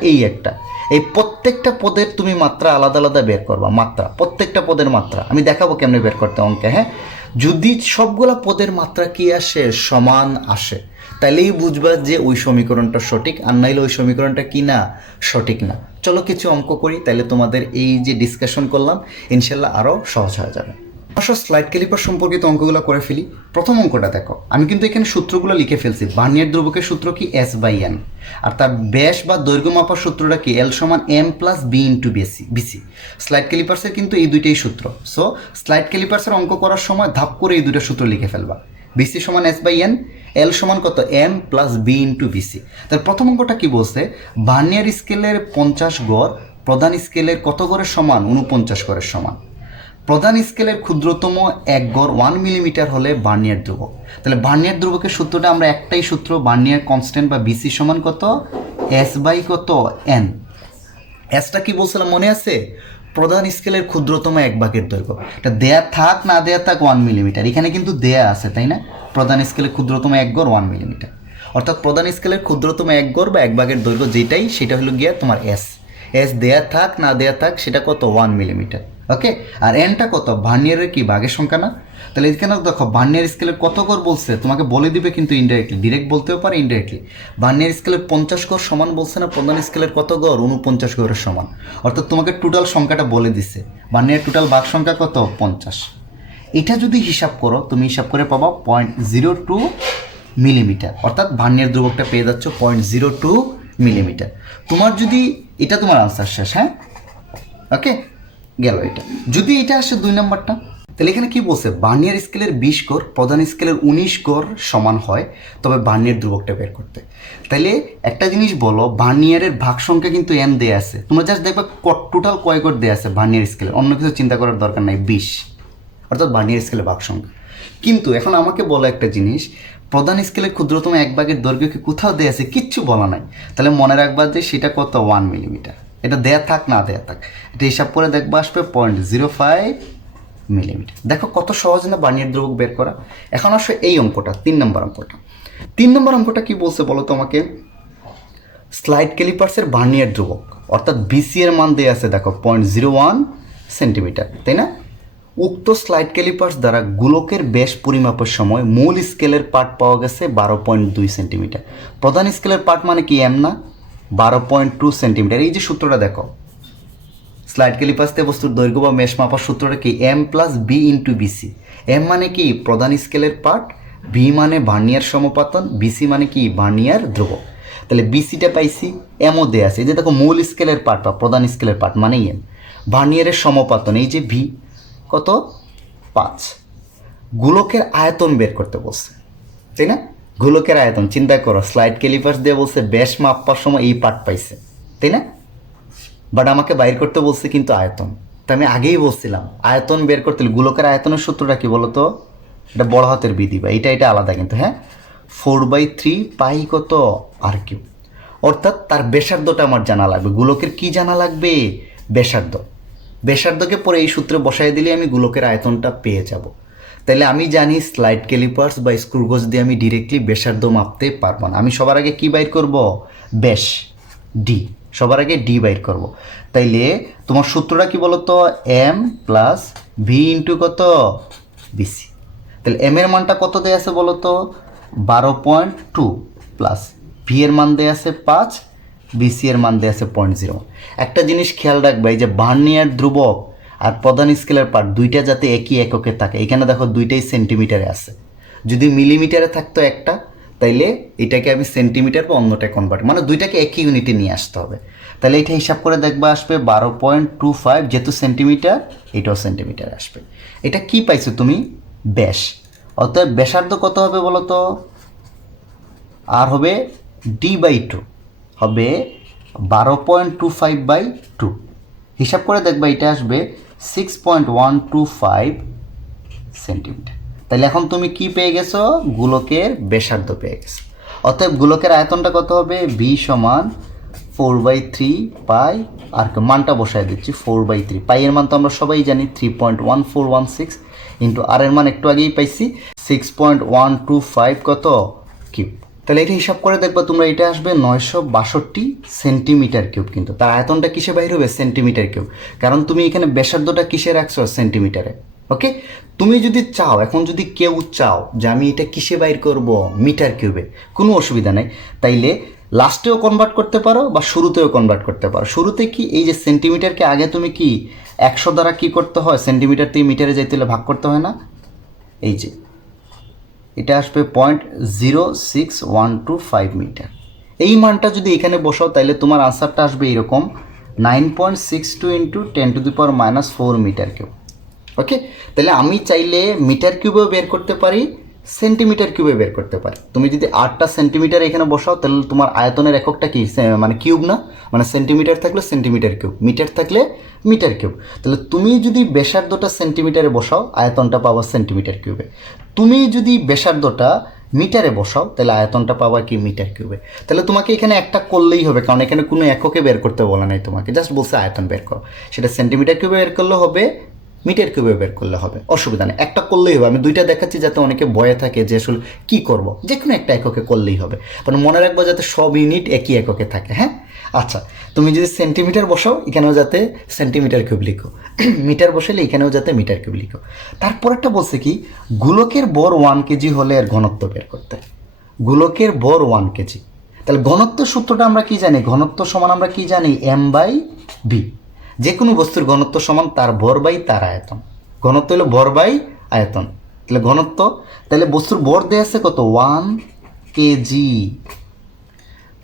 এই প্রত্যেকটা পদের তুমি মাত্রা আলাদা আলাদা বের করবা, মাত্রা প্রত্যেকটা পদের মাত্রা আমি দেখাবো কেমনে বের করতে অঙ্কে, হ্যাঁ। যদি সবগুলা পদের মাত্রা কি আসে, সমান আসে, তাহলেই বুঝবা যে ওই সমীকরণটা সঠিক, আর নাইলে ওই সমীকরণটা কি না, সঠিক না। চলো কিছু অঙ্ক করি, তাহলে তোমাদের এই যে ডিসকাশন করলাম ইনশাল্লাহ আরও সহজ হয়ে যাবে। স্লাইড ক্যালিপার সম্পর্কিত অঙ্কগুলো করে ফেলি। প্রথম অঙ্কটা দেখো, আমি কিন্তু এখানে সূত্রগুলো লিখে ফেলছি। ভার্নিয়ার ধ্রুবকের সূত্র কি S/N, আর তার ব্যাস বা দৈর্ঘ্য মাপার সূত্রটা কি L সমান M plus B into BC. Slide ক্যালিপার্সের কিন্তু এই দুইটাই সূত্র। সো স্লাইড ক্যালিপার্সের অঙ্ক করার সময় ধাপ করে এই দুটো সূত্র লিখে ফেলবা। বিসি সমান S/N, L সমান কত M plus B into BC. তার প্রথম অঙ্কটা কি বলছে, ভার্নিয়ার স্কেলের 50 গড় প্রধান স্কেলের কত গড়ের সমান, 49 গড়ের সমান। প্রধান স্কেলের ক্ষুদ্রতম এক গড় 1 মিলিমিটার হলে ভার্নিয়ার ধ্রুবক। তাহলে ভার্নিয়ার ধ্রুবকের সূত্রটা আমরা একটাই সূত্র, ভার্নিয়ার কনস্ট্যান্ট বা বিসি সমান কত, S/N। এসটা কি বলছিলাম মনে আছে, প্রধান স্কেলের ক্ষুদ্রতম এক ভাগের দৈর্ঘ্য। এটা দেয়া থাক না দেয়া থাক 1 মিলিমিটার, এখানে কিন্তু দেয়া আছে, তাই না, প্রধান স্কেলের ক্ষুদ্রতম এক গড় 1 মিলিমিটার, অর্থাৎ প্রধান স্কেলের ক্ষুদ্রতম এক গড় বা এক ভাগের দৈর্ঘ্য যেটাই, সেটা হলো গিয়া তোমার এস দেয়া থাক না দেয়া থাক সেটা কত, 1 মিলিমিটার। ওকে, আর এনটা কত, ভার্নিয়ারের কি ভাগের সংখ্যা না। তাহলে এখানে দেখো ভার্নিয়ার স্কেলের কত গড় বলছে, তোমাকে বলে দিবে কিন্তু ইনডাইরেক্টলি, ডিরেক্ট বলতেও পারে ইনডাইরেক্টলি। ভার্নিয়ার স্কেলের 50 গড় সমান বলছে না, প্রধান স্কেলের কত গড়, 49 গড়ের সমান, অর্থাৎ তোমাকে টোটাল সংখ্যাটা বলে দিছে, ভার্নিয়ার টোটাল ভাগ সংখ্যা কত, 50। এটা যদি হিসাব করো, তুমি হিসাব করে পাবা 0.02 মিলিমিটার, অর্থাৎ ভার্নিয়ার ধ্রুবকটা পেয়ে যাচ্ছ 0.02 মিলিমিটার। তোমার যদি এটা তোমার আনসার শেষ, হ্যাঁ, ওকে গেল এটা। যদি এটা আসে 2 নম্বরটা, তাহলে এখানে কি বলছে, ভার্নিয়ার স্কেলের 20 গড় প্রধান স্কেলের 19 গড় সমান হয় তবে ভার্নিয়ার ধ্রুবকটা বের করতে। তাইলে একটা জিনিস বলো, ভার্নিয়ারের ভাগ সংখ্যা কিন্তু এন দেয়া আছে, তোমরা জাস্ট দেখবে টোটাল কয় গড় দেয়া আছে ভার্নিয়ার স্কেলের, অন্য কিছু চিন্তা করার দরকার নাই, 20, অর্থাৎ ভার্নিয়ার স্কেলের ভাগ সংখ্যা। কিন্তু এখন আমাকে বলো একটা জিনিস, প্রধান স্কেলের ক্ষুদ্রতম এক ভাগের দৈর্ঘ্য কি কোথাও দেয়া আছে, কিচ্ছু বলা নাই, তাহলে মনে রাখবা যে সেটা কত, 1 মিলিমিটার। এটা দেয়া থাক না দেয়া থাক, এটা হিসাব করে দেখবা আসবে 0.05 মিলিমিটার। দেখো কত সহজ না ভার্নিয়ার ধ্রুবক বের করা। এখন আসলে এই অঙ্কটা 3 নম্বর অঙ্কটা। 3 নম্বর অঙ্কটা কি বলছে বলো তোমাকে, স্লাইড ক্যালিপার্সের ভার্নিয়ার ধ্রুবক অর্থাৎ বিসি এর মান দেয়া আছে, দেখো 0.01 সেন্টিমিটার, তাই না। উক্ত স্লাইড ক্যালিপার্স দ্বারা গোলকের ব্যাস পরিমাপের সময় মূল স্কেলের পার্ট পাওয়া গেছে 12.2 সেন্টিমিটার। প্রধান স্কেলের পার্ট মানে কি এম না, 12.2 সেন্টিমিটার। এই যে সূত্রটা দেখো, স্লাইড ক্যালিপার্সতে বস্তুর দৈর্ঘ্য বা মেশ মাপার সূত্রটা কি? M plus B into BC. M মানে কি? প্রধান স্কেলের পার্ট, বি মানে ভার্নিয়ার সমপাতন, বিসি মানে কি? ভার্নিয়ার ধ্রুবক। তাহলে বিসিটা পাইছি, এমও দেয়া আছে। এই যে দেখো মূল স্কেলের পার্ট বা প্রধান স্কেলের পার্ট মানেই এম। ভার্নিয়ারের সমপাতন এই যে ভি কত? 5। গোলকের আয়তন বের করতে বলছে, তাই না? গোলকের আয়তন চিন্তা করো, স্লাইড ক্যালিপার্স দিয়ে বলছে ব্যাস মাপার সময় এই পার্ট পাইছে, তাই না? বাট আমাকে বাইর করতে বলছে কিন্তু আয়তন। তো আমি আগেই বলছিলাম আয়তন বের করতে গোলকের আয়তনের সূত্রটা কি বলো তো? এটা বড় হাতের বি দিবা, এটা আলাদা কিন্তু, হ্যাঁ। 4/3 পাই কত? আর কিউ। অর্থাৎ তার ব্যাসার্ধটা আমার জানা লাগবে। গোলকের কি জানা লাগবে? ব্যাসার্ধ। ব্যাসার্ধকে পরে এই সূত্রে বসাই দিলে আমি গোলকের আয়তনটা পেয়ে যাব। তাহলে আমি জানি স্লাইড ক্যালিপার্স বা স্ক্রুগজ দিয়ে আমি ডিরেক্টলি ব্যাসার্ধ মাপতে পারবো না। আমি সবার আগে কি বাইর করব? ব্যাস, ডি। সবার আগে ডি বাইর করব। তাইলে তোমার সূত্রটা কি বলো তো? এম প্লাস ভি ইন্টু কত? বিসি। তাহলে এম এর মানটা কত দেয়া আছে বলো তো? 12.2 প্লাস ভি এর মান দেয়া আছে 5, বিসি এর মান দেয়া আছে 0.0। একটা জিনিস খেয়াল রাখবে, এই যে ভার্নিয়ার ধ্রুবক আর প্রধান স্কেলের পার্ট দুইটা যাতে একই এককে থাকে। এখানে দেখো দুইটাই সেন্টিমিটারে আছে। যদি মিলিমিটারে থাকতো একটা, তাইলে এটাকে আমি সেন্টিমিটার বা অন্যটায় কনভার্ট, মানে দুইটাকে একই ইউনিটে নিয়ে আসতে হবে। তাহলে এটা হিসাব করে দেখবা আসবে 12.25, যেহেতু সেন্টিমিটার এটাও সেন্টিমিটার আসবে। এটা কি পাইছো তুমি? ব্যাস। অতএব ব্যাসার্ধ কত হবে বলো তো? আর হবে d/2 হবে 12.25/2। হিসাব করে দেখবা এটা আসবে 6.125 সেন্টিমিটার। তাহলে এখন তুমি কি পেয়ে গেছো? গোলকের ব্যাসার্ধ পেয়ে গেছো। অতএব গোলকের আয়তনটা কত হবে? ভি সমান 4/3 পাই, আর মানটা বসায় দিচ্ছি 4/3। পাই এর মান তো আমরা সবাই জানি 3.1416 ইন্টু আর এর মান একটু আগেই পাইছি 6.125 কত? কিউব। তাহলে এটা হিসাব করে দেখবা তোমরা, এটা আসবে 962 সেন্টিমিটার কিউব। কিন্তু তার আয়তনটা কিসে বাইর হবে? Centimetre cube. কারণ তুমি এখানে ব্যাসার্ধটা কিসে রাখছো? সেন্টিমিটারে। ওকে, তুমি যদি চাও, এখন যদি কেউ চাও যে আমি এটা কিসে বাইর করব? মিটার কিউবে, কোনো অসুবিধা নেই। তাইলে লাস্টেও কনভার্ট করতে পারো বা শুরুতেও কনভার্ট করতে পারো। শুরুতে কি, এই যে সেন্টিমিটারকে আগে তুমি কি 100 দ্বারা কি করতে হয়? সেন্টিমিটার থেকে মিটারে যাইতে হলে ভাগ করতে হয় না? এই যে এটা আসবে 0.06125 মিটার। এই মানটা যদি এখানে বসাও তাহলে তোমার আনসারটা আসবে এরকম 9.62 ইন্টু 10⁻⁻4 মিটার কিউব। ওকে, তাহলে আমি চাইলে মিটার কিউবেও বের করতে পারি, সেন্টিমিটার কিউবে বের করতে পারি। তুমি যদি 8টা সেন্টিমিটার এখানে বসাও তাহলে তোমার আয়তনের এককটা কি? মানে কিউব না? মানে সেন্টিমিটার থাকলে সেন্টিমিটার কিউব, মিটার থাকলে মিটার কিউব। তাহলে তুমি যদি ব্যাসার্ধটা সেন্টিমিটারে বসাও আয়তনটা পাবা সেন্টিমিটার কিউবে। তুমি যদি ব্যাসার্ধটা মিটারে বসাও তাহলে আয়তনটা পাবা কি? মিটার কিউবে। তাহলে তোমাকে এখানে একটা করলেই হবে, কারণ এখানে কোনো এককে বের করতে বলা নাই তোমাকে, জাস্ট বলছে আয়তন বের করো। সেটা সেন্টিমিটার কিউবে বের করলে হবে, মিটার কিউবে বের করলে হবে, অসুবিধা নেই। একটা করলেই হবে। আমি দুইটা দেখাচ্ছি যাতে অনেকে ভয়ে থাকে যে আসলে কী করবো, যে কোনো একটা এককে করলেই হবে। কারণ মনে রাখবো যাতে সব ইউনিট একই এককে থাকে, হ্যাঁ। আচ্ছা, তুমি যদি সেন্টিমিটার বসাও এখানেও যাতে সেন্টিমিটার কিউব লিখো, মিটার বসালে এখানেও যাতে মিটার কিউব লিখো। তারপরেরটা বলছে কি? গোলকের বর 1 কেজি হলে এর ঘনত্ব বের করতে। গোলকের বর 1 কেজি। তাহলে ঘনত্ব সূত্রটা আমরা কি জানি? ঘনত্ব সমান আমরা কি জানি? m/b। যে কোনো বস্তুর ঘনত্ব সমান তার ভর বাই তার আয়তন। ঘনত্ব হলো ভর বাই আয়তন। তাহলে ঘনত্ব, তাহলে বস্তুর ভর দেয়া আছে কত? 1 কেজি।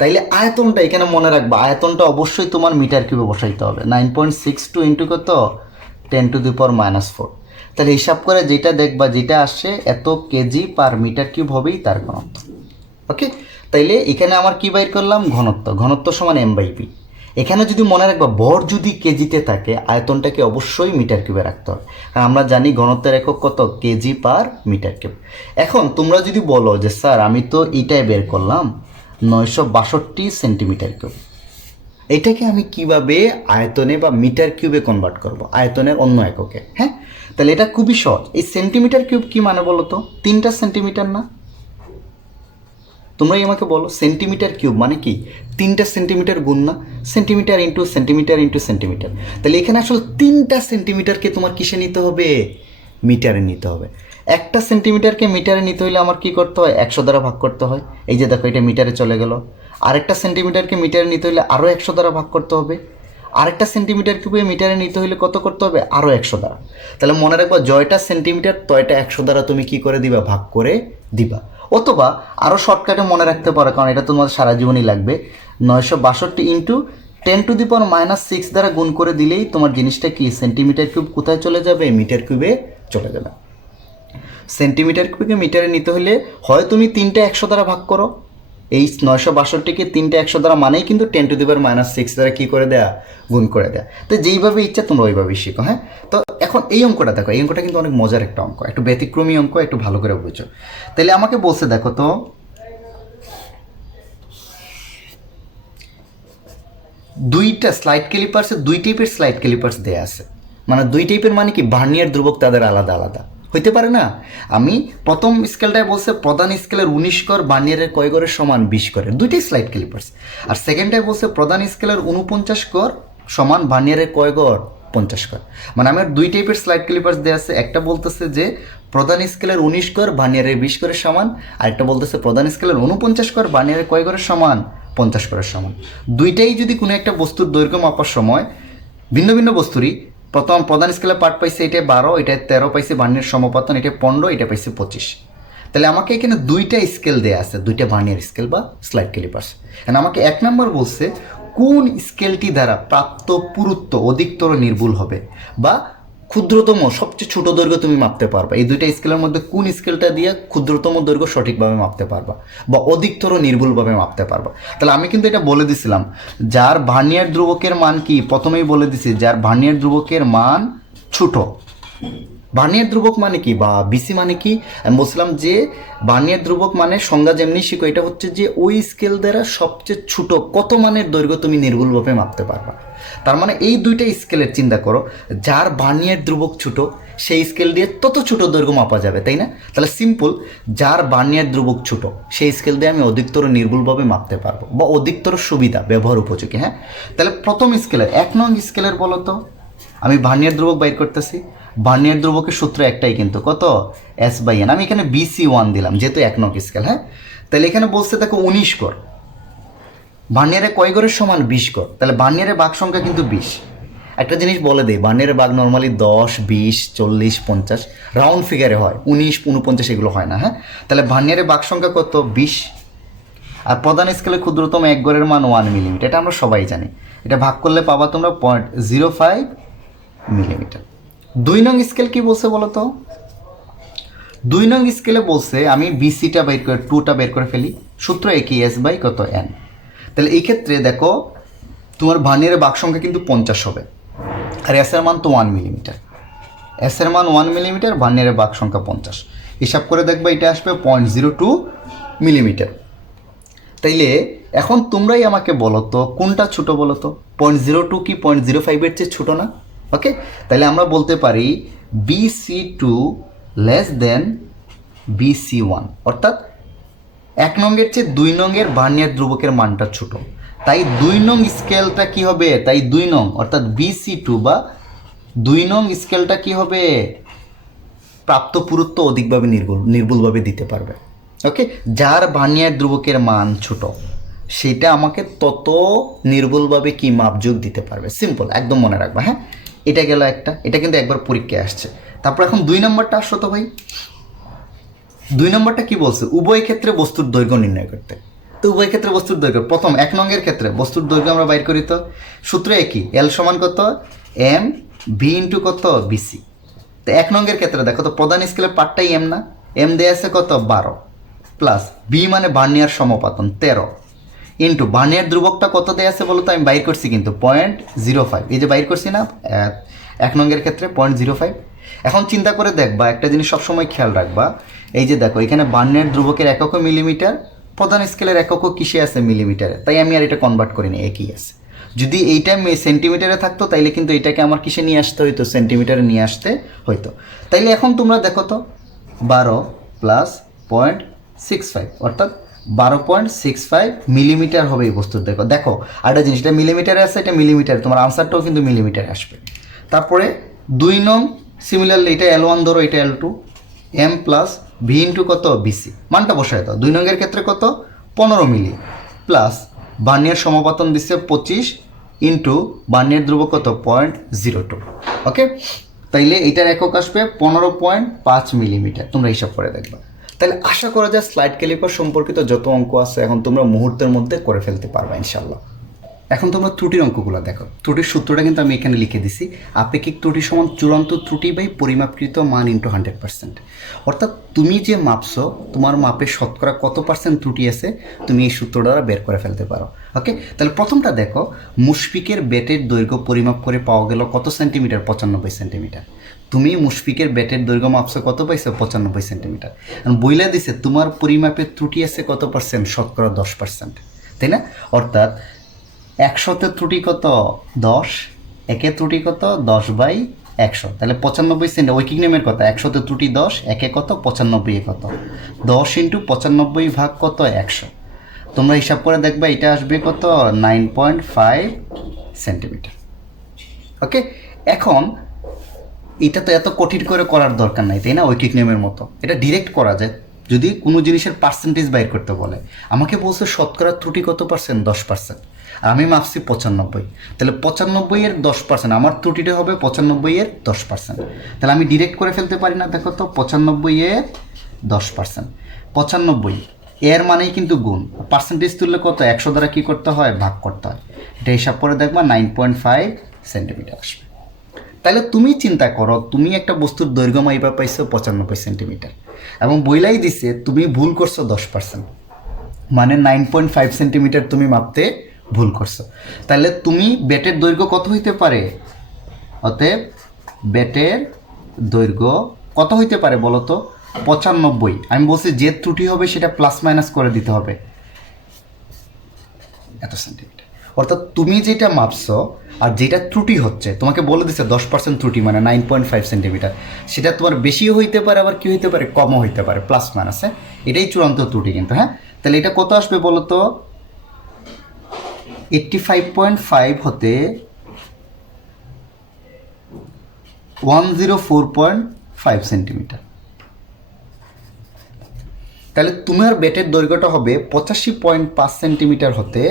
তাইলে আয়তনটা এখানে মনে রাখবা, আয়তনটা অবশ্যই তোমার মিটার কিউবে বসাইতে হবে। 9.62 ইন্টু কত? 10⁻⁻4। তাহলে হিসাব করে যেটা দেখবা, যেটা আসছে এত কেজি পার মিটার কিউব হবেই তার ঘনত্ব। ওকে, তাইলে এখানে আমার কি বাইর করলাম? ঘনত্ব। ঘনত্ব সমান m/b। এখানে যদি মনে রাখবা ভর যদি কেজিতে থাকে আয়তনটাকে অবশ্যই মিটার কিউবে রাখতে হবে, কারণ আমরা জানি ঘনত্বের একক কত? Kg per metre cube. এখন তোমরা যদি বলো যে স্যার আমি তো এইটাই বের করলাম 962 সেন্টিমিটার কিউব, এটাকে আমি কিভাবে আয়তনে বা মিটার কিউবে কনভার্ট করব? আয়তনের অন্য এককে, হ্যাঁ। তাহলে এটা খুবই সহজ। এই সেন্টিমিটার কিউব কি মানে বলো তো? 3টা সেন্টিমিটার না? তোমরাই আমাকে বলো, সেন্টিমিটার কিউব মানে কি? 3টা সেন্টিমিটার গুণ না? Centimetre into centimetre into centimetre. তাহলে এখানে আসলে 3টা সেন্টিমিটারকে তোমার কিসে নিতে হবে? মিটারে নিতে হবে। একটা সেন্টিমিটারকে মিটারে নিতে হলে আমার কি করতে হয়? 100 দ্বারা ভাগ করতে হয়। এই যে দেখো এটা মিটারে চলে গেল। আরেকটা সেন্টিমিটারকে মিটারে নিতে হলে আরও 100 দ্বারা ভাগ করতে হবে, আরেকটা সেন্টিমিটার কিউবে মিটারে নিতে হলে কত করতে হবে, আরও 100 দ্বারা। তাহলে মনে রাখবা জয়টা সেন্টিমিটার তয়টা 100 দ্বারা তুমি কি করে দিবা, ভাগ করে দিবা। অথবা আরও শর্টকাটে মনে রাখতে পারো, কারণ এটা তোমার সারা জীবনই লাগবে, 962 ইন্টু 10⁻⁻6 দ্বারা গুণ করে দিলেই তোমার জিনিসটা কি সেন্টিমিটার কিউব কোথায় চলে যাবে, মিটার কিউবে চলে যাবে। সেন্টিমিটার কিউবকে মিটারে নিতে হলে হয় তুমি 3টা 100 দ্বারা ভাগ করো, এই 962কে 3টা 100 দ্বারা মানেই কিন্তু 10⁻⁶ দ্বারা কী করে দেয়া, গুণ করে দেয়া। তো যেইভাবে ইচ্ছা তোমরা ওইভাবেই শিখো। হ্যাঁ, তো এখন এই অঙ্কটা দেখো, এই অঙ্কটা কিন্তু অনেক মজার একটা অঙ্ক, একটু ব্যতিক্রমী অঙ্ক, একটু ভালো করে বুঝো। তাহলে আমাকে বলছে দেখো তো, দুইটা স্লাইড ক্যালিপার্সে দুই টাইপের স্লাইড ক্যালিপার্স দেয়া আছে। মানে দুই টাইপের মানে কি, ভার্নিয়ার ধ্রুবক তাদের আলাদা আলাদা হইতে পারে না। আমি প্রথম স্কেলটায় বলছে প্রধান স্কেলের 19 কর, ভার্নিয়ারের কয় গড়ের সমান 20 করের, দুইটাই স্লাইড ক্যালিপার্স। আর সেকেন্ডটায় বলছে প্রধান স্কেলের 49 কর সমান ভার্নিয়ারের কয় গড় 50 কর। মানে আমার দুই টাইপের স্লাইড ক্যালিপার্স দেওয়া আছে। একটা বলতেছে যে প্রধান স্কেলের 19 কর, ভার্নিয়ারের 20 করের সমান, আর একটা বলতেছে প্রধান স্কেলের 49 কর, ভার্নিয়ারের কয় গড়ের সমান 50 করের সমান। দুইটাই যদি কোনো একটা বস্তুর দৈর্ঘ্য মাপার সময় ভিন্ন ভিন্ন বস্তুরই, প্রথম প্রধান স্কেলে পার্ট পাইছে এটা 12, এটা 13 পাইছে, ভার্নিয়ার সমপাতন এটা 15, এটা পাইছে 25। তাহলে আমাকে এখানে দুইটা স্কেল দেওয়া আছে, দুইটা ভার্নিয়ার স্কেল বা স্লাইড ক্যালিপার্স। এখানে আমাকে 1 নম্বর বলছে কোন স্কেলটি দ্বারা প্রাপ্ত পুরুত্ব অধিকতর নির্ভুল হবে, বা ক্ষুদ্রতম সবচেয়ে ছোট দৈর্ঘ্য তুমি মাপতে পারবা। এই দুইটা স্কেলের মধ্যে কোন স্কেলটা দিয়ে ক্ষুদ্রতম দৈর্ঘ্য সঠিকভাবে মাপতে পারবা বা অধিকতর নির্ভুলভাবে মাপতে পারবা। তাহলে আমি কিন্তু এটা বলে দিছিলাম, যার ভার্নিয়ার ধ্রুবকের মান কি, প্রথমেই বলে দিছি যার ভার্নিয়ার ধ্রুবকের মান ছোট। ভার্নিয়ার ধ্রুবক মানে কি বা বিসি মানে কি, আমি বলছিলাম যে ভার্নিয়ার ধ্রুবক মানে সংজ্ঞা যেমনি শিখো, এটা হচ্ছে যে ওই স্কেল দ্বারা সবচেয়ে ছোট কত মানের দৈর্ঘ্য তুমি নির্ভুলভাবে মাপতে পারবা। তার মানে এই দুইটা স্কেলের চিন্তা করো, যার ভার্নিয়ার ধ্রুবক ছোট সেই স্কেল দিয়ে তত ছোট দৈর্ঘ্য মাপা যাবে, তাই না? তাহলে সিম্পল, যার ভার্নিয়ার ধ্রুবক ছোট সেই স্কেল দিয়ে আমি অধিকতর নির্ভুলভাবে মাপতে পারবো বা অধিকতর সুবিধা ব্যবহার উপযোগী। হ্যাঁ, তাহলে প্রথম স্কেলের 1 নং স্কেলের বলো তো, আমি ভার্নিয়ার ধ্রুবক বাইর করতেছি। ভার্নিয়ার ধ্রুবকের সূত্র একটাই কিন্তু, কত, S/N। আমি এখানে BC1 দিলাম যেহেতু 1 নং স্কেল। হ্যাঁ, তাহলে এখানে বলছে দেখো 19 কর, ভার্নিয়ারে কয় গড়ের সমান 20 কর, তাহলে ভার্নিয়ারের ভাগ সংখ্যা কিন্তু 20। একটা জিনিস বলে দেয়, ভার্নিয়ারের ভাগ নর্মালি 10, 20, 40, 50 রাউন্ড ফিগারে হয়, 19, 49 এগুলো হয় না। হ্যাঁ, তাহলে ভার্নিয়ারের ভাগ সংখ্যা কত, 20। আর প্রধান স্কেলে ক্ষুদ্রতম 1 গড়ের মান 1 মিলিমিটার, এটা আমরা সবাই জানি। এটা ভাগ করলে পাবা তোমরা 0.05 মিলিমিটার। 2 নং স্কেল কি বলছে বলো তো? 2 নং স্কেলে বলছে আমি বিসিটা বের করে 2টা বের করে ফেলি, সূত্র একই, S/N। তাহলে এই ক্ষেত্রে দেখো তোমার ভার্নিয়ারের ভাগ সংখ্যা কিন্তু 50 হবে, আর এস এর মান তো 1 মিলিমিটার। এস এর মান 1 মিলিমিটার, ভার্নিয়ারের ভাগ সংখ্যা 50, হিসাব করে দেখবে এটা আসবে 0.02 মিলিমিটার। তাইলে এখন তোমরাই আমাকে বলো তো কোনটা ছোট বলো তো, 0.02 কি 0.05 চেয়ে ছোট না? ওকে, তাহলে আমরা বলতে পারি BC2 লেস দেন BC1, অর্থাৎ 1 নংয়ের চেয়ে 2 নংয়ের ভার্নিয়ার ধ্রুবকের মানটা ছোট। তাই 2 নং স্কেলটা কি হবে, তাই 2 নং অর্থাৎ BC2 বা 2 নং স্কেলটা কি হবে, প্রাপ্ত পুরুত্ব অধিকভাবে নির্ভুলভাবে দিতে পারবে। ওকে, যার ভার্নিয়ার ধ্রুবকের মান ছোট সেটা আমাকে তত নির্ভুলভাবে কি মাপযোগ দিতে পারবে। সিম্পল, একদম মনে রাখবা। হ্যাঁ, এটা গেল একটা, এটা কিন্তু একবার পরীক্ষায় আসছে। তারপর এখন 2 নম্বরটা আসো তো ভাই। 2 নম্বরটা কি বলছে, উভয় ক্ষেত্রে বস্তুর দৈর্ঘ্য নির্ণয় করতে। তো উভয় ক্ষেত্রে বস্তুর দৈর্ঘ্য, প্রথম 1 নংয়ের ক্ষেত্রে বস্তুর দৈর্ঘ্য আমরা বাইর করি, তো সূত্র একই, L সমান কত, M V ইন্টু কত, BC। তো 1 নংয়ের ক্ষেত্রে দেখো তো প্রধান স্কেলের পার্টটাই M না, M দেয়া আছে কত, 12, প্লাস B মানে ভার্নিয়ার সমপাতন 13, ইন্টু ভার্নিয়ার ধ্রুবকটা কত দেয়া আছে বলো তো, আমি বাইর করছি কিন্তু 0.05, এই যে বাইর করছি না 1 নংয়ের ক্ষেত্রে 0.05। এখন চিন্তা করে দেখবা, একটা জিনিস সবসময় খেয়াল রাখবা, এই যে দেখো এখানে ভার্নিয়ার ধ্রুবকের এককও মিলিমিটার, প্রধান স্কেলের এককও কিসে আছে, মিলিমিটারে, তাই আমি আর এটা কনভার্ট করিনি, একই আছে। যদি এইটা সেন্টিমিটারে থাকতো তাইলে কিন্তু এটাকে আমার কিসে নিয়ে আসতে হইতো, সেন্টিমিটারে নিয়ে আসতে হইতো। তাইলে এখন তোমরা দেখো তো 12 প্লাস 0.65 অর্থাৎ 12.65 মিলিমিটার হবে এই বস্তুর। দেখো দেখো আরেকটা জিনিস, এটা মিলিমিটারে আছে, এটা মিলিমিটারে, তোমার আনসারটাও কিন্তু মিলিমিটারে আসবে। তারপরে 2 নং সিমিলারলি এটা L1 ধরো, এটা L2, M plus V into কত, BC, মানটা বসায় দাও। 2 নংয়ের ক্ষেত্রে কত, 15 মিলি, প্লাস বার্নিয়ার সমাপতন দিচ্ছে 25 ইন্টু বার্নিয়ার ধ্রুবক কত 0.02। ওকে, তাইলে এটার একক আসবে 15.5 মিলিমিটার। তোমরা হিসাব করে দেখবা। তাহলে আশা করা যায় স্লাইড ক্যালিপার সম্পর্কিত যত অঙ্ক আছে এখন তোমরা মুহূর্তের মধ্যে করে ফেলতে পারবা ইনশাল্লাহ। এখন তোমরা ত্রুটির অঙ্কগুলো দেখো। ত্রুটির সূত্রটা কিন্তু আমি এখানে লিখে দিছি, আপেক্ষিক ত্রুটি সমান চূড়ান্ত ত্রুটি বাই পরিমাপকৃত মান ইন্টু 100%। অর্থাৎ তুমি যে মাপছো তোমার মাপে শতকরা কত পার্সেন্ট ত্রুটি আছে তুমি এই সূত্র দ্বারা বের করে ফেলতে পারো। ওকে, তাহলে প্রথমটা দেখো, মুশফিকের ব্যাটের দৈর্ঘ্য পরিমাপ করে পাওয়া গেল কত সেন্টিমিটার? 95 সেন্টিমিটার। তুমি মুশফিকের ব্যাটের দৈর্ঘ্য মাপছো কত পাইছো? 95 সেন্টিমিটার। বইলা দিছে তোমার পরিমাপের ত্রুটি আছে কত পার্সেন্ট? শতকরা 10%, তাই না? অর্থাৎ 100-তে ত্রুটি কত? 10, একে ত্রুটি কত? 10/100। তাহলে 95 সেন্ট ঐকিক নিয়মের কথা, 100-তে ত্রুটি 10, একে কত? 95 কত? 10 ইন্টু 95 ভাগ কত? 100। তোমরা হিসাব করে দেখবা এটা আসবে কত? 9.5 সেন্টিমিটার। ওকে, এখন এটা তো এত কঠিন করে করার দরকার নাই, তাই না? ঐকিক নিয়মের মতো এটা ডিরেক্ট করা যায়। যদি কোনো জিনিসের পার্সেন্টেজ বাইর করতে বলে, আমাকে বলছে শতকরা ত্রুটি কত পার্সেন্ট? 10%। আর আমি মাপছি 95, তাহলে 95-এর 10%, আমার ত্রুটিটা হবে 95-এর 10%। তাহলে আমি ডিরেক্ট করে ফেলতে পারি না? দেখো তো, 95-এর 10%, 95 এর মানেই কিন্তু গুণ। পার্সেন্টেজ তুললে কত? 100 দ্বারা কী করতে হয়? ভাগ করতে হয়। এটা হিসাব করে দেখবা 9.5 সেন্টিমিটার আসবে। তাহলে তুমি চিন্তা করো, তুমি একটা বস্তুর দৈর্ঘ্য মাইপা পাইছো 95 সেন্টিমিটার এবং বইলাই দিছে তুমি ভুল করছো 10%, মানে 9.5 সেন্টিমিটার তুমি মাপতে ভুল করছো। তাহলে তুমি ব্যাটের দৈর্ঘ্য কত হইতে পারে? অতএব ব্যাটের দৈর্ঘ্য কত হইতে পারে বলো তো? 95। আমি বলছি যে ত্রুটি হবে সেটা প্লাস মাইনাস করে দিতে হবে এত সেন্টিমিটার। অর্থাৎ তুমি যেটা মাপছো আর যেটা ত্রুটি হচ্ছে, তোমাকে বলে দিচ্ছে 10% ত্রুটি মানে 9.5 সেন্টিমিটার, সেটা তোমার বেশিও হইতে পারে, আবার কি হইতে পারে? কমও হইতে পারে, প্লাস মাইনাস। হ্যাঁ, এটাই চূড়ান্ত ত্রুটি কিন্তু। হ্যাঁ, তাহলে এটা কত আসবে বলো তো? 85.5 হতে 104.5 সেন্টিমিটার। তাহলে তোমার ব্যাটের দৈর্ঘ্যটা হবে 85.5 সেন্টিমিটার হতে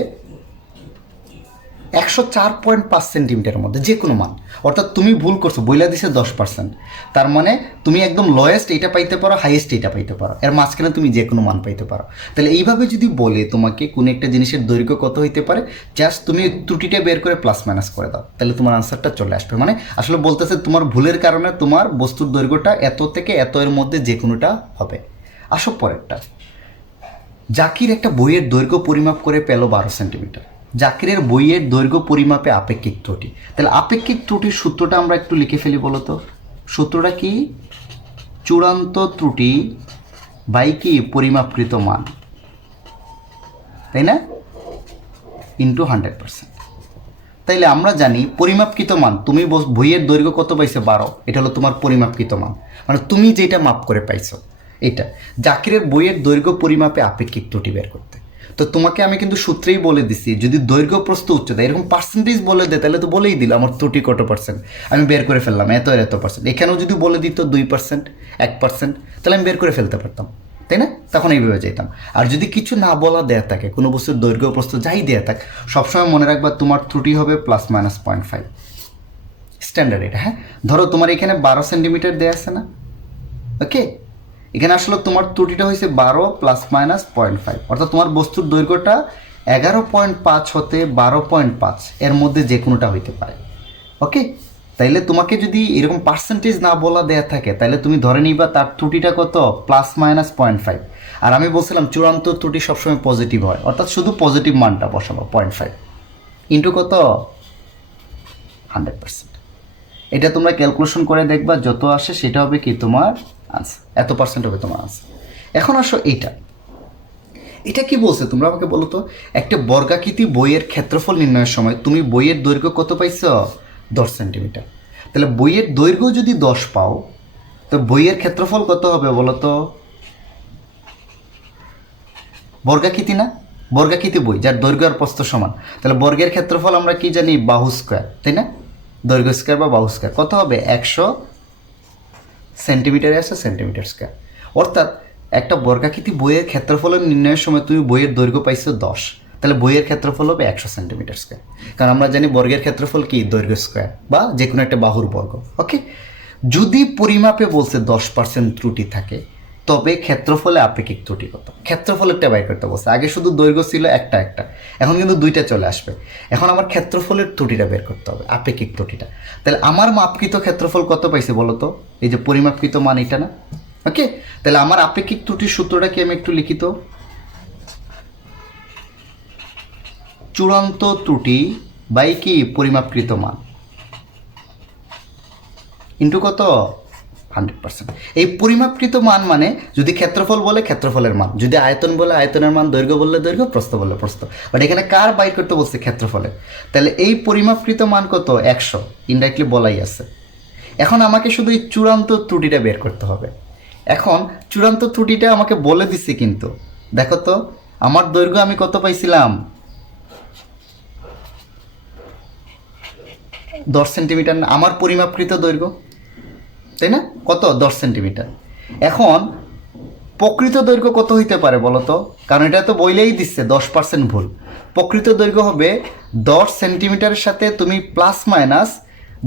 104.5 সেন্টিমিটারের মধ্যে যে কোনো মান। অর্থাৎ তুমি ভুল করছো, বইলা দিছে 10%, তার মানে তুমি একদম লোয়েস্ট এটা পাইতে পারো, হাইয়েস্ট এটা পাইতে পারো, এর মাঝখানে তুমি যে কোনো মান পাইতে পারো। তাহলে এইভাবে যদি বলে তোমাকে কোনো একটা জিনিসের দৈর্ঘ্য কত হইতে পারে, জাস্ট তুমি ত্রুটিটা বের করে প্লাস মাইনাস করে দাও, তাহলে তোমার আনসারটা চলে আসবে। মানে আসলে বলতেছে তোমার ভুলের কারণে তোমার বস্তুর দৈর্ঘ্যটা এত থেকে এত এর মধ্যে যে কোনোটা হবে। আসো পরেরটা। জাকির একটা বইয়ের দৈর্ঘ্য পরিমাপ করে পেল 12 সেন্টিমিটার। জাকিরের বইয়ের দৈর্ঘ্য পরিমাপে আপেক্ষিক ত্রুটি। তাহলে আপেক্ষিক ত্রুটির সূত্রটা আমরা একটু লিখে ফেলি বলো তো। সূত্রটা কি? চূড়ান্ত ত্রুটি বাই কি? পরিমাপকৃত মান, তাই না? ইন্টু 100%। তাইলে আমরা জানি পরিমাপকৃত মান, তুমি বইয়ের দৈর্ঘ্য কত পাইছো? 12, এটা হলো তোমার পরিমাপকৃত মান, মানে তুমি যেটা মাপ করে পাইছো এটা। জাকিরের বইয়ের দৈর্ঘ্য পরিমাপে আপেক্ষিক ত্রুটি বের করতে, তো তোমাকে আমি কিন্তু সূত্রেই বলে দিছি, যদি দৈর্ঘ্য প্রস্থ উচ্চতা এরকম পার্সেন্টেজ বলে দেয় তাহলে তো বলেই দিল আমার ত্রুটি কত পার্সেন্ট, আমি বের করে ফেললাম এত এত পার্সেন্ট। এখানেও যদি বলে দিত 2%, 1%, তাহলে আমি বের করে ফেলতে পারতাম, তাই না? তখন এইভাবে যেতাম। আর যদি কিছু না বলা দেয়া থাকে, কোনো বস্তুর দৈর্ঘ্য প্রস্থ যাই দেয়া থাকে, সবসময় মনে রাখবা তোমার ত্রুটি হবে ±0.5 স্ট্যান্ডার্ড এটা। হ্যাঁ, ধরো তোমার এখানে 12 সেন্টিমিটার দেয়া আছে না? ওকে, এখানে আসলে তোমার ত্রুটিটা হয়েছে 12 ±0.5, অর্থাৎ তোমার বস্তুর দৈর্ঘ্যটা 11.5 হতে 12.5 এর মধ্যে যে কোনোটা হইতে পারে। ওকে, তাইলে তোমাকে যদি এরকম পার্সেন্টেজ না বলা দেয়া থাকে তাহলে তুমি ধরে নিবা তার ত্রুটিটা কত? ±0.5। আর আমি বলছিলাম চূড়ান্ত ত্রুটি সবসময় পজিটিভ হয়, অর্থাৎ শুধু পজিটিভ মানটা বসাবো 0.5 ইন্টু কত? 100%। এটা তোমরা ক্যালকুলেশন করে দেখবা, যত আসে সেটা হবে কি তোমার আনসার, এত পার্সেন্ট হবে তোমার আনসার। এখন আসো এইটা, এটা কি বলছে তোমরা আমাকে বলো তো। একটা বর্গাকৃতি বইয়ের ক্ষেত্রফল নির্ণয়ের সময় তুমি বইয়ের দৈর্ঘ্য কত পাইছো? 10 সেন্টিমিটার। তাহলে বইয়ের দৈর্ঘ্য যদি 10 পাও তো বইয়ের ক্ষেত্রফল কত হবে বলো তো? বর্গাকৃতি না, বর্গাকৃতি বই যার দৈর্ঘ্য আর প্রস্থ সমান, তাহলে বর্গের ক্ষেত্রফল আমরা কি জানি? বাহু স্কোয়ার, তাই না? দৈর্ঘ্য স্কোয়ার বা বাহু স্কোয়ার কত হবে? 100 সেন্টিমিটারে আছে সেন্টিমিটার স্কোয়ার। অর্থাৎ একটা বর্গাকৃতি বইয়ের ক্ষেত্রফলের নির্ণয়ের সময় তুমি বইয়ের দৈর্ঘ্য পাইছো 10, তাহলে বইয়ের ক্ষেত্রফল হবে 100 সেন্টিমিটার স্কোয়ার, কারণ আমরা জানি বর্গের ক্ষেত্রফল কি দৈর্ঘ্য স্কোয়ার বা যে কোনো একটা বাহুর বর্গ। ওকে, যদি পরিমাপে বলছে 10% ত্রুটি থাকে, তবে ক্ষেত্রফলে আপেক্ষিক ত্রুটি কত, ক্ষেত্রফলেরটা বাইর করতে বলছে। আগে শুধু দৈর্ঘ্য ছিল একটা, এখন কিন্তু দুইটা চলে আসবে। এখন আমার ক্ষেত্রফলের ত্রুটিটা বের করতে হবে, আপেক্ষিক ত্রুটিটা। তাহলে আমার মাপকৃত ক্ষেত্রফল কত পাইছে বলো তো? এই যে পরিমাপকৃত মান এটা না? ওকে, তাহলে আমার আপেক্ষিক ত্রুটির সূত্রটা কি আমি একটু লিখিত, চূড়ান্ত ত্রুটি বাই কি পরিমাপকৃত মান ইন্টু কত 100%। এই পরিমাপকৃত মান মানে যদি ক্ষেত্রফল বলে ক্ষেত্রফলের মান, যদি আয়তন বলে আয়তনের মান, দৈর্ঘ্য বললে দৈর্ঘ্য, প্রস্থ বললে প্রস্থ। বাট এখানে কার বাইর করতে বলছে? ক্ষেত্রফলে। তাহলে এই পরিমাপকৃত মান কত? 100, ইনডাইরেক্টলি বলাই আছে। এখন আমাকে শুধু এই চূড়ান্ত ত্রুটিটা বের করতে হবে। এখন চূড়ান্ত ত্রুটিটা আমাকে বলে দিচ্ছে, কিন্তু দেখো তো আমার দৈর্ঘ্য আমি কত পাইছিলাম? 10 সেন্টিমিটার না আমার পরিমাপকৃত দৈর্ঘ্য, তাই না? কত? 10 সেন্টিমিটার। এখন প্রকৃত দৈর্ঘ্য কত হইতে পারে বলো তো? কারণ এটা তো বইলেই দিচ্ছে 10% ভুল। প্রকৃত দৈর্ঘ্য হবে 10 সেন্টিমিটারের সাথে তুমি প্লাস মাইনাস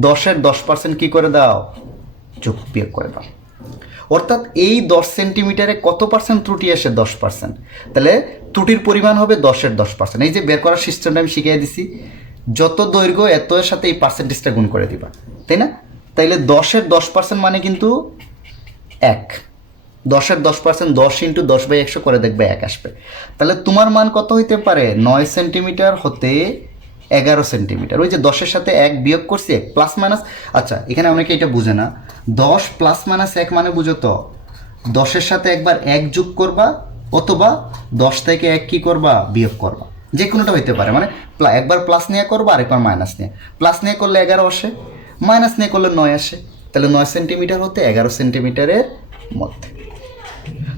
10-এর 10% কী করে দাও? যোগ বিয়োগ করে দাও। অর্থাৎ এই 10 সেন্টিমিটারে কত পার্সেন্ট ত্রুটি আসে? 10%। তাহলে ত্রুটির পরিমাণ হবে 10-এর 10%। এই যে বের করার সিস্টেমটা আমি শিখিয়ে দিছি, যত দৈর্ঘ্য এত এর সাথে এই পার্সেন্টেজটা গুণ করে দিবা, তাই না? তাইলে 10-এর 10% মানে কিন্তু 1। 10-এর 10%, 10 ইন্টু 10/100 করে দেখবে 1 আসবে। তাহলে তোমার মান কত হইতে পারে? 9 সেন্টিমিটার হতে 11 সেন্টিমিটার। ওই যে 10-এর সাথে 1 বিয়োগ করছি, 1 প্লাস মাইনাস। আচ্ছা, এখানে অনেকে এটা বুঝে না, 10 প্লাস মাইনাস 1 মানে বুঝো তো 10-এর সাথে একবার 1 যোগ করবা, অথবা 10 থেকে 1 কী করবা? বিয়োগ করবা। যে কোনোটা হইতে পারে, মানে একবার প্লাস নিয়ে করবা, আরেকবার মাইনাস নিয়ে। প্লাস নিয়ে করলে 11 আসে, মাইনাস নিয়ে করলে 9 আসে। তাহলে 9 সেন্টিমিটার হতে 11 সেন্টিমিটারের মধ্যে।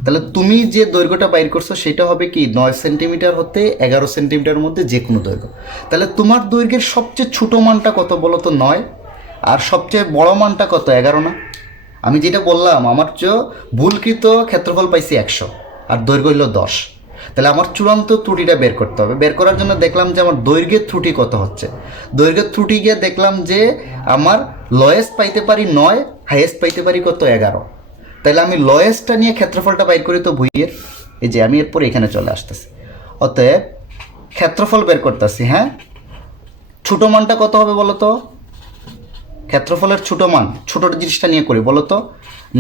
তাহলে তুমি যে দৈর্ঘ্যটা বাইর করছো সেটা হবে কি 9 সেন্টিমিটার হতে 11 সেন্টিমিটারের মধ্যে যে কোনো দৈর্ঘ্য। তাহলে তোমার দৈর্ঘ্যের সবচেয়ে ছোটো মানটা কত বলো তো? 9। আর সবচেয়ে বড় মানটা কত? 11 না? আমি যেটা বললাম, আমার চেয়ে ভুলকৃত ক্ষেত্রফল পাইছি 100 আর দৈর্ঘ্য হইল 10। তাহলে আমার চূড়ান্ত ত্রুটিটা বের করতে হবে। বের করার জন্য দেখলাম যে আমার দৈর্ঘ্যের ত্রুটি কত হচ্ছে। দৈর্ঘ্যের ত্রুটি গিয়ে দেখলাম যে আমার লোয়েস্ট পাইতে পারি 9, হাইয়েস্ট পাইতে পারি কত? 11। তাহলে আমি লোয়েস্টটা নিয়ে ক্ষেত্রফলটা বাইর করি তো বইয়ের। এই যে আমি এরপর এখানে চলে আসতেছি, অতএব ক্ষেত্রফল বের করতেছি। হ্যাঁ, ছোটো মানটা কত হবে বলো তো? ক্ষেত্রফলের ছোটো মান, ছোটো জিনিসটা নিয়ে করি বলো তো।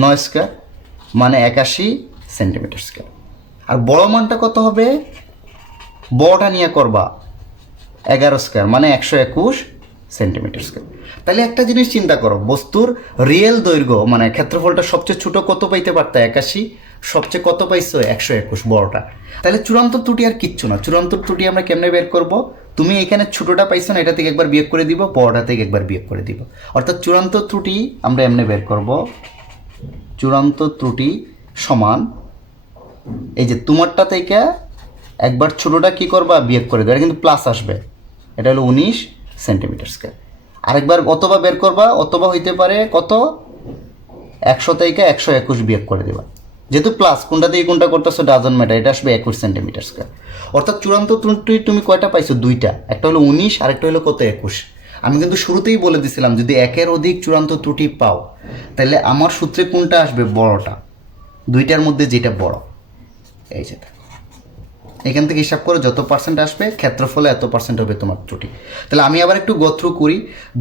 9 স্কোয়ার মানে 81 সেন্টিমিটার স্কোয়ার। আর বড় মানটা কত হবে? বড়টা নিয়ে করবা 11 স্কোয়ার মানে 121 সেন্টিমিটার স্কোয়ার। তাহলে একটা জিনিস চিন্তা করো, বস্তুর রিয়েল দৈর্ঘ্য মানে ক্ষেত্রফলটা সবচেয়ে ছোটো কত পাইতে পারতো? 81। সবচেয়ে কত পাইছো? 121, বড়টা। তাহলে চূড়ান্ত ত্রুটি আর কিচ্ছু না। চূড়ান্ত ত্রুটি আমরা কেমনে বের করব? তুমি এখানে ছোটোটা পাইছো না, এটা থেকে একবার বিয়োগ করে দিব, বড়টা থেকে একবার বিয়োগ করে দিব। অর্থাৎ চূড়ান্ত ত্রুটি আমরা এমনি বের করব, চূড়ান্ত ত্রুটি সমান এই যে তোমারটা থেকে একবার ছোটোটা কী করবা? বিয়োগ করে দেবে। এটা কিন্তু প্লাস আসবে, এটা হলো 19 সেন্টিমিটার স্কোয়ার। আরেকবার অথবা বের করবা, অথবা হইতে পারে কত? 100 থেকে 121 বিয়োগ করে দেবা। যেহেতু প্লাস, কোনটা দিয়ে কোনটা করতেছো ডাজন্ট ম্যাটার, এটা আসবে 21 সেন্টিমিটার স্কোয়ার। অর্থাৎ চূড়ান্ত ত্রুটি তুমি কয়টা পাইছো? 2টা। একটা হলো 19, আরেকটা হলো কত? 21। আমি কিন্তু শুরুতেই বলে দিছিলাম যদি একের অধিক চূড়ান্ত ত্রুটি পাও, তাহলে আমার সূত্রে কোনটা আসবে? বড়টা। 2টার মধ্যে যেটা বড়, এই যে এখান থেকে হিসাব করে যত পার্সেন্ট আসবে ক্ষেত্রফলে এত পার্সেন্ট হবে তোমার ত্রুটি। তাহলে আমি আবার একটু গোথ্রু করি।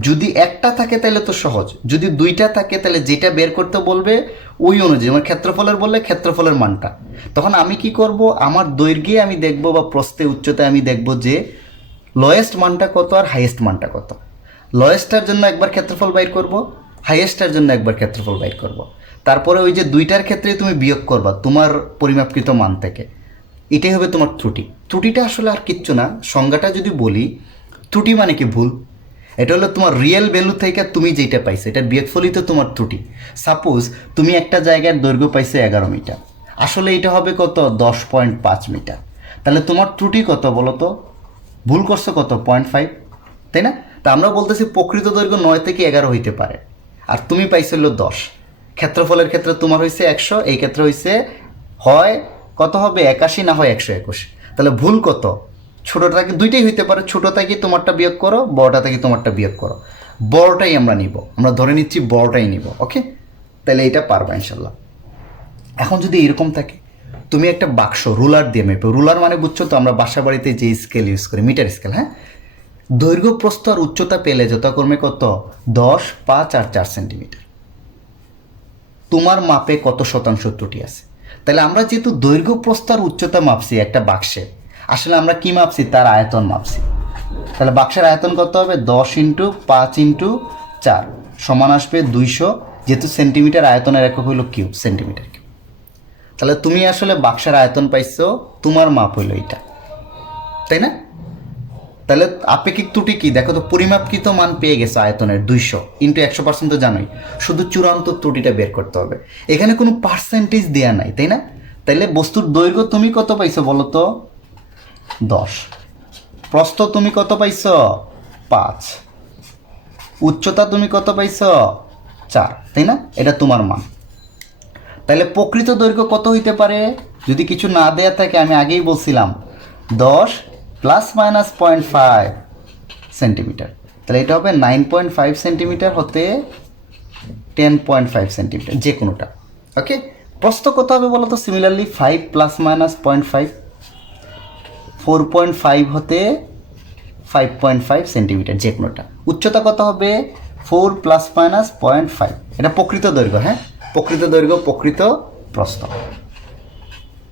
যদি একটা থাকে তাহলে তো সহজ, যদি 2টা থাকে তাহলে যেটা বের করতে বলবে ওই অনুযায়ী, আমার ক্ষেত্রফলের বললে ক্ষেত্রফলের মানটা, তখন আমি কি করব? আমার দৈর্ঘ্যে আমি দেখব বা প্রস্থে উচ্চতায় আমি দেখব যে লোয়েস্ট মানটা কত আর হাইয়েস্ট মানটা কত। লোয়েস্টটার জন্য একবার ক্ষেত্রফল বাইর করব, হাইয়েস্টটার জন্য একবার ক্ষেত্রফল বাইর করব। তারপরে ওই যে 2টার ক্ষেত্রে তুমি বিয়োগ করবা তোমার পরিমাপকৃত মান থেকে। এটাই হবে তোমার ত্রুটি। ত্রুটিটা আসলে আর কিচ্ছু না, সংজ্ঞাটা যদি বলি, ত্রুটি মানে কি? ভুল। এটা হলো তোমার রিয়েল ভ্যালু থেকে তুমি যেটা পাইছো এটার বিয়োগফলই তো তোমার ত্রুটি। সাপোজ তুমি একটা জায়গার দৈর্ঘ্য পাইছো 11 মিটার, আসলে এটা হবে কত? 10.5 মিটার। তাহলে তোমার ত্রুটি কত বলো তো? ভুল করছো কত? 0.5, তাই না? তা আমরা বলতেছি প্রকৃত দৈর্ঘ্য 9 থেকে 11 হইতে পারে, আর তুমি পাইছিল 10। ক্ষেত্রফলের ক্ষেত্রে তোমার হয়েছে 100, এই ক্ষেত্রে হয়েছে হয় কত হবে? 81 না হয় 121। তাহলে ভুল কত? ছোটোটা থেকে দুইটাই হইতে পারে, ছোটো থেকে তোমারটা বিয়োগ করো, বড়টা থেকে তোমারটা বিয়োগ করো। বড়টাই আমরা নিব, আমরা ধরে নিচ্ছি বড়টাই নিব। ওকে, তাহলে এটা পারবা ইনশাল্লাহ। এখন যদি এরকম থাকে, তুমি একটা বাক্স রুলার দিয়ে মেপে, রুলার মানে বুঝছো তো, আমরা বাসা বাড়িতে যে স্কেল ইউজ করি, মিটার স্কেল, হ্যাঁ, দৈর্ঘ্য প্রস্থ আর উচ্চতা পেলে যথাক্রমে কত 10, 5 আর 4 সেন্টিমিটার। তোমার মাপে কত শতাংশ ত্রুটি আছে? তাহলে আমরা যেহেতু দৈর্ঘ্য প্রস্থ আর উচ্চতা মাপছি একটা বাক্সে, আসলে আমরা কি মাপছি? তার আয়তন মাপছি। তাহলে বাক্সের আয়তন কত হবে? 10 × 5 × 4 সমান আসবে 200, যেহেতু সেন্টিমিটার আয়তনের একক হইল কিউব, সেন্টিমিটার কিউব। তাহলে তুমি আসলে বাক্সের আয়তন পাইছো, তোমার মাপ হইল এটা, তাই না? তাহলে আপেক্ষিক ত্রুটি কি দেখো তো, পরিমাপকৃত মান পেয়ে গেছো আয়তনের 200 × 100% তো জানোই, শুধু চূড়ান্ত ত্রুটিটা বের করতে হবে। এখানে কোনো পার্সেন্টেজ দেওয়া নাই, তাই না? তাইলে বস্তুর দৈর্ঘ্য তুমি কত পাইছো বলো তো? 10। প্রস্থ তুমি কত পাইছো? 5। উচ্চতা তুমি কত পাইছো? 4, তাই না? এটা তোমার মান। তাহলে প্রকৃত দৈর্ঘ্য কত হইতে পারে? যদি কিছু না দেয়া থাকে, আমি আগেই বলছিলাম 10 ± 0.5 সেন্টিমিটার। তাহলে এটা হবে 9.5 সেন্টিমিটার হতে 10.5 সেন্টিমিটার, যে কোনোটা। ওকে, প্রস্থ কত হবে বলো তো? সিমিলারলি 5 ± 0.5, 4.5 হতে 5.5 সেন্টিমিটার, যে কোনোটা। উচ্চতা কত হবে? 4 ± 0.5। এটা প্রকৃত দৈর্ঘ্য, হ্যাঁ, প্রকৃত দৈর্ঘ্য, প্রকৃত প্রস্থ।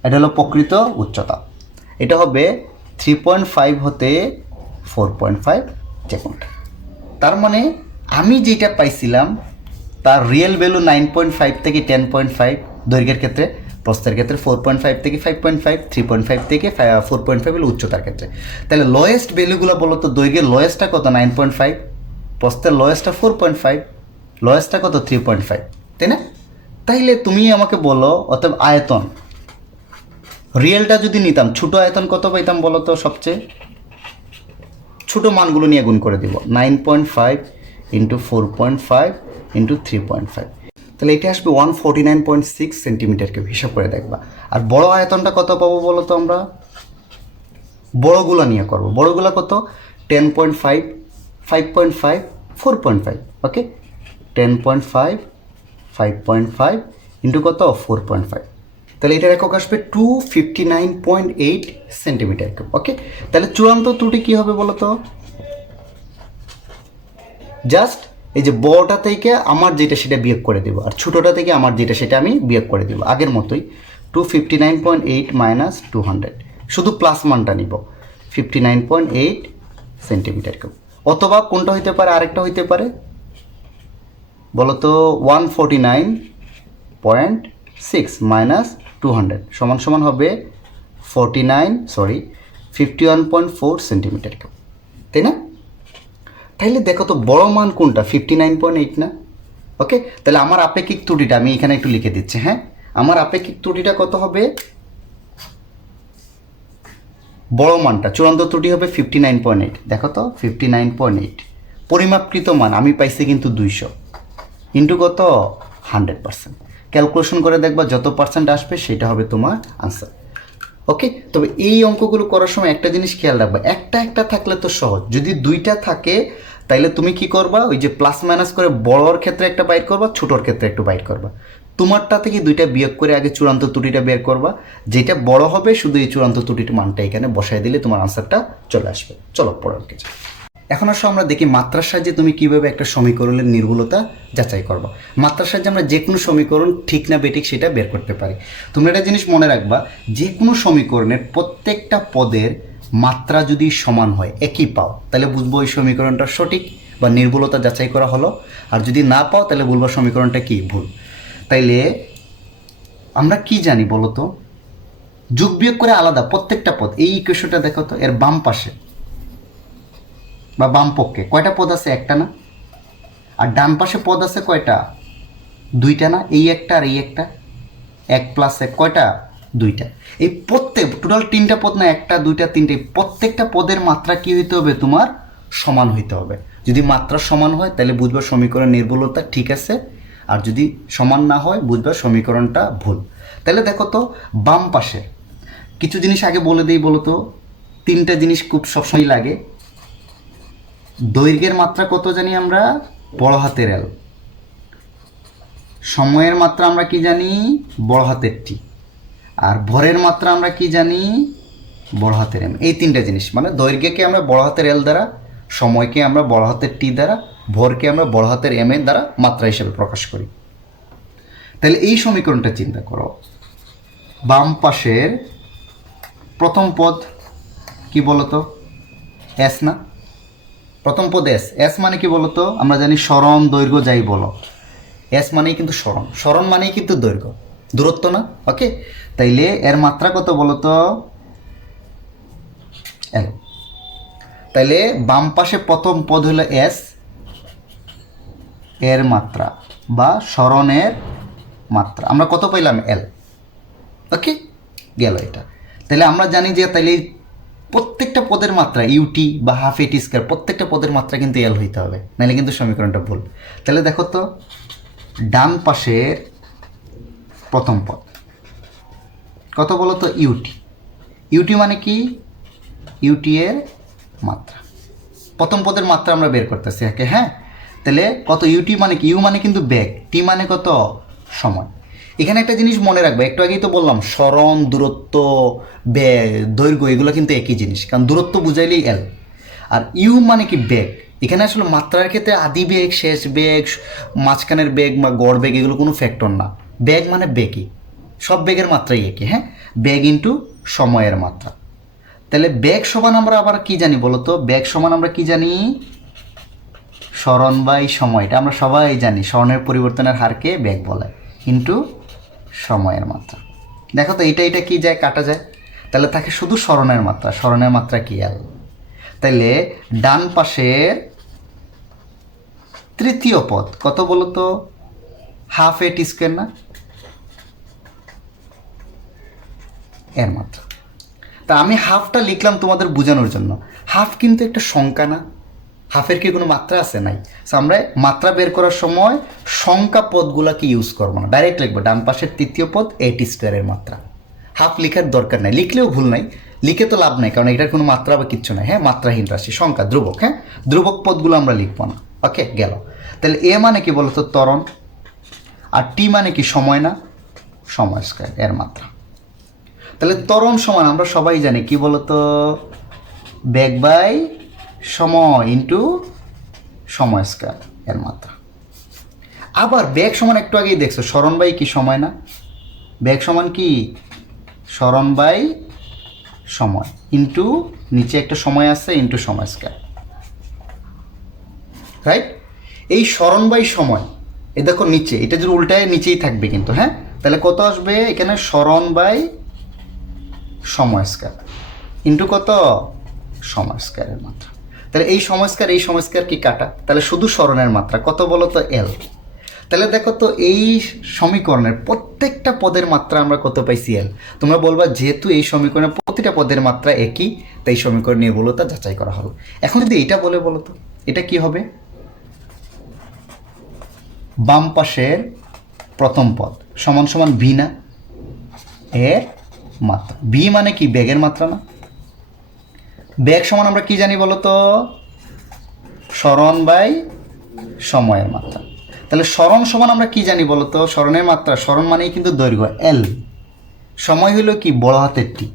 এটা হলো প্রকৃত উচ্চতা। এটা হবে 3.5 হতে 4.5, যে কোনটা। তার মানে আমি যেটা পাইছিলাম তার রিয়েল ভ্যালু 9.5 থেকে 10.5 দৈর্ঘ্যের ক্ষেত্রে, প্রস্থের ক্ষেত্রে 4.5 থেকে 5.5, 3.5 থেকে 4.5 হলো উচ্চতার ক্ষেত্রে। তাহলে লোয়েস্ট ভ্যালুগুলো বলো তো, দৈর্ঘ্যের লোয়েস্টটা কত? 9.5, প্রস্থের লোয়েস্টটা 4.5, লোয়েস্টটা কত? 3.5, তাই না? তাইলে তুমি আমাকে বলো, অতএব আয়তন রিয়েলটা যদি নিতাম, ছোটো আয়তন কত পাইতাম বলো তো? সবচেয়ে ছোটো মানগুলো নিয়ে গুণ করে দিব, 9.5 × 4.5 × 3.5। তাহলে এটা আসবে 149.6 সেন্টিমিটার কিউব। হিসাব করে দেখবা। আর বড় আয়তনটা কত পাবো বলো তো? আমরা বড়গুলো নিয়ে করবো। বড়গুলো কত? 10.5, 5.5, 4.5। ওকে, 10.5, 5.5 ইন্টু কত? 4.5। তাহলে এটার একক আসবে 259.8 সেন্টিমিটার কিউব। ওকে, তাহলে চূড়ান্ত ত্রুটি কী হবে বলো তো? জাস্ট এই যে বড়টা থেকে আমার যেটা সেটা বিয়োগ করে দেবো, আর ছোটোটা থেকে আমার যেটা সেটা আমি বিয়োগ করে দেবো, আগের মতোই। 259.8 - 200, শুধু প্লাস মানটা নিব, 59.8 সেন্টিমিটার কিউব। অথবা কোনটা হইতে পারে? আরেকটা হইতে পারে বলো তো, 149.6 - 200 সমান সমান হবে 51.4 সেন্টিমিটার কিউব, তাই না? তাহলে দেখো তো বড় মান কোনটা? 59.8 না? ওকে, তাহলে আমার আপেক্ষিক ত্রুটিটা আমি এখানে একটু লিখে দিচ্ছি। হ্যাঁ, আমার আপেক্ষিক ত্রুটিটা কত হবে? বড় মানটা, চূড়ান্ত ত্রুটি হবে 59.8। দেখো তো, 59.8 পরিমাপকৃত মান আমি পাইছি কিন্তু 200 ইন্টু কত? 100%। ক্যালকুলেশন করে দেখবা, যত পার্সেন্ট আসবে সেটা হবে তোমার আনসার। ওকে, তবে এই অঙ্কগুলো করার সময় একটা জিনিস খেয়াল রাখবা, একটা একটা থাকলে তো সহজ, যদি দুইটা থাকে তাইলে তুমি কি করবা? ওই যে প্লাস মাইনাস করে বড়োর ক্ষেত্রে একটা বাইর করবা, ছোটোর ক্ষেত্রে একটু বাইর করবা। তোমারটা থেকে দুইটা বিয়োগ করে আগে চূড়ান্ত ত্রুটিটা বের করবা, যেটা বড় হবে শুধু এই চূড়ান্ত ত্রুটির মানটা এখানে বসায় দিলে তোমার আনসারটা চলে আসবে। চলো পরের কিছু। এখন আসো আমরা দেখি মাত্রার সাহায্যে তুমি কীভাবে একটা সমীকরণের নির্ভুলতা যাচাই করবা। মাত্রার সাহায্যে আমরা যে কোনো সমীকরণ ঠিক না বেঠিক সেটা বের করতে পারি। তোমরা একটা জিনিস মনে রাখবা, যে কোনো সমীকরণের প্রত্যেকটা পদের মাত্রা যদি সমান হয়, একই পাও, তাহলে বুঝবো ওই সমীকরণটা সঠিক বা নির্ভুলতা যাচাই করা হলো। আর যদি না পাও তাহলে বলবো সমীকরণটা কি ভুল। তাইলে আমরা কি জানি বলো তো? যোগ বিয়োগ করে আলাদা প্রত্যেকটা পদ। এই ইকুয়েশনটা দেখো তো, এর বাম পাশে বা বাম পক্ষে কয়টা পদ আছে? একটা না? আর ডান পাশে পদ আছে কয়টা? দুইটা না? এই একটা আর এই একটা, 1 + 1 কয়টা? দুইটা। এই প্রত্যেক টোটাল 3টা পদ না? একটা, দুইটা, তিনটে। প্রত্যেকটা পদের মাত্রা কি হইতে হবে? তোমার সমান হইতে হবে। যদি মাত্রা সমান হয় তাহলে বুঝবা সমীকরণ নির্ভুলতা ঠিক আছে, আর যদি সমান না হয় বুঝবা সমীকরণটা ভুল। তাহলে দেখো তো, বাম পাশে কিছু জিনিস আগে বলে দিই, বলো তো। তিনটা জিনিস খুব সবসময় লাগে। দৈর্ঘ্যের মাত্রা কত জানি আমরা, বড় হাতের এল। সময়ের মাত্রা আমরা কি জানি, বড় হাতের টি। আর ভরের মাত্রা আমরা কি জানি, বড় হাতের এম। এই তিনটা জিনিস, মানে দৈর্ঘ্যকে আমরা বড় হাতের এল দ্বারা, সময়কে আমরা বড় হাতের টি দ্বারা, ভরকে আমরা বড় হাতের এম এর দ্বারা মাত্রা হিসেবে প্রকাশ করি। তাহলে এই সমীকরণটা চিন্তা করো। বাম পাশের প্রথম পদ কি বলতো, এস না? প্রথম পদ এস। এস মানে কি বলতো, আমরা জানি সরণ দৈর্ঘ্য যাই বলো, এস মানেই কিন্তু সরণ, সরণ মানেই কিন্তু দৈর্ঘ্য, দূরত্ব না? ওকে, তাইলে এর মাত্রা কত বলতো, এল। তাইলে বাম পাশে প্রথম পদ হলো এস, এর মাত্রা বা সরণের মাত্রা আমরা কত পাইলাম, এল। ওকে, গেল এটা। তাহলে আমরা জানি যে তাইলে প্রত্যেকটা পদের মাত্রা ইউটি বা হাফ এটি স্কয়ার, প্রত্যেকটা পদের মাত্রা কিন্তু এল হইতে হবে, নাহলে কিন্তু সমীকরণটা ভুল। তাহলে দেখো তো, ডান পাশের প্রথম পদ কত বলো তো, ইউটি। ইউটি মানে কি, ইউটি এর মাত্রা, প্রথম পদের মাত্রা আমরা বের করতেছি একে। হ্যাঁ, তাহলে কত, ইউটি মানে কি, ইউ মানে কিন্তু বেগ, টি মানে কত, সময়। এখানে একটা জিনিস মনে রাখবে, একটু আগেই তো বললাম সরণ, দূরত্ব, বেগ, দৈর্ঘ্য এগুলো কিন্তু একই জিনিস, কারণ দূরত্ব বুঝাইলেই এল। আর ইউ মানে কি, বেগ। এখানে আসলে মাত্রার ক্ষেত্রে আদি বেগ, শেষ বেগ, মাঝখানের বেগ বা গড় বেগ এগুলো কোনো ফ্যাক্টর না। বেগ মানে বেগই, সব বেগের মাত্রাই একই। হ্যাঁ, বেগ ইন্টু সময়ের মাত্রা। তাহলে বেগ সমান আমরা আবার কি জানি বলো তো, বেগ সমান আমরা কি জানি, সরণ বাই সময়। এটা আমরা সবাই জানি, সরণের পরিবর্তনের হারকে বেগ বলে, ইন্টু সময়ের মাত্রা। দেখো তো, এটা এটা কি যায়, কাটা যায়, তাহলে থাকে শুধু সরণের মাত্রা। সরণের মাত্রা কি, এল। তাইলে ডান পাশের তৃতীয় পদ কত বলো তো, হাফ এ টি স্কয়ার না, এর মাত্রা। তা আমি হাফটা লিখলাম তোমাদের বোঝানোর জন্য, হাফ কিন্তু একটা সংখ্যা না, হাফের কি কোনো মাত্রা আছে, নাই। সো আমরা মাত্রা বের করার সময় সংখ্যা পদগুলোকে ইউজ করবো না, ডাইরেক্ট লিখবো ডান পাশের তৃতীয় পদ এটি স্কয়ারের মাত্রা। হাফ লিখার দরকার নাই, লিখলেও ভুল নাই, লিখে তো লাভ নাই, কারণ এটার কোনো মাত্রা বা কিচ্ছু নাই। হ্যাঁ, মাত্রাহীন রাশি, সংখ্যা, ধ্রুবক। হ্যাঁ, ধ্রুবক পদগুলো আমরা লিখবো না। ওকে, গেল। তাহলে এ মানে কি বলতো, ত্বরণ। আর টি মানে কি, সময় না, সময় স্কয়ার এর মাত্রা। তাহলে ত্বরণ সমান আমরা সবাই জানি কি বলতো, বেগ বাই সময় ইন্টু সময় স্কয়ার এর মাত্রা। আবার বেগ সমান একটু আগেই দেখছো, সরণ বাই কি, সময় না? বেগ সমান কি, সরণ বাই সময় ইন্টু নিচে একটা সময় আছে ইন্টু সময় স্কয়ার, রাইট? এই সরণ বাই সময়, এ দেখো নিচে, এটা যদি উল্টায় নিচেই থাকবে কিন্তু। হ্যাঁ, তাহলে কত আসবে এখানে, সরণ বাই সময় স্কয়ার ইন্টু কত, সময় স্কয়ারের মাত্রা। তাহলে এই সময় স্কয়ার, এই সময় স্কয়ার কি কাটা, তাহলে শুধু সরণের মাত্রা কত বলো তো, এল। তাহলে দেখো তো, এই সমীকরণের প্রত্যেকটা পদের মাত্রা আমরা কত পাইছি, এল। তোমরা বলবা যেহেতু এই সমীকরণের প্রতিটা পদের মাত্রা একই, তাই সমীকরণ নিয়ে বলো তা যাচাই করা হলো। এখন যদি এটা বলে বলো তো, এটা কি হবে, বাম পাশের প্রথম পদ সমান সমান ভি না, এর মাত্রা। ভি মানে কি, বেগের মাত্রা না? বেগ সমান আমরা কি জানি বলো তো, সরণ বাই সময়ের মাত্রা। তাহলে সরণ সমান আমরা কি জানি বলো তো, সরণের মাত্রা। সরণ মানেই কিন্তু দৈর্ঘ্য, এল। সময় হলো কি, বড় হাতের টি।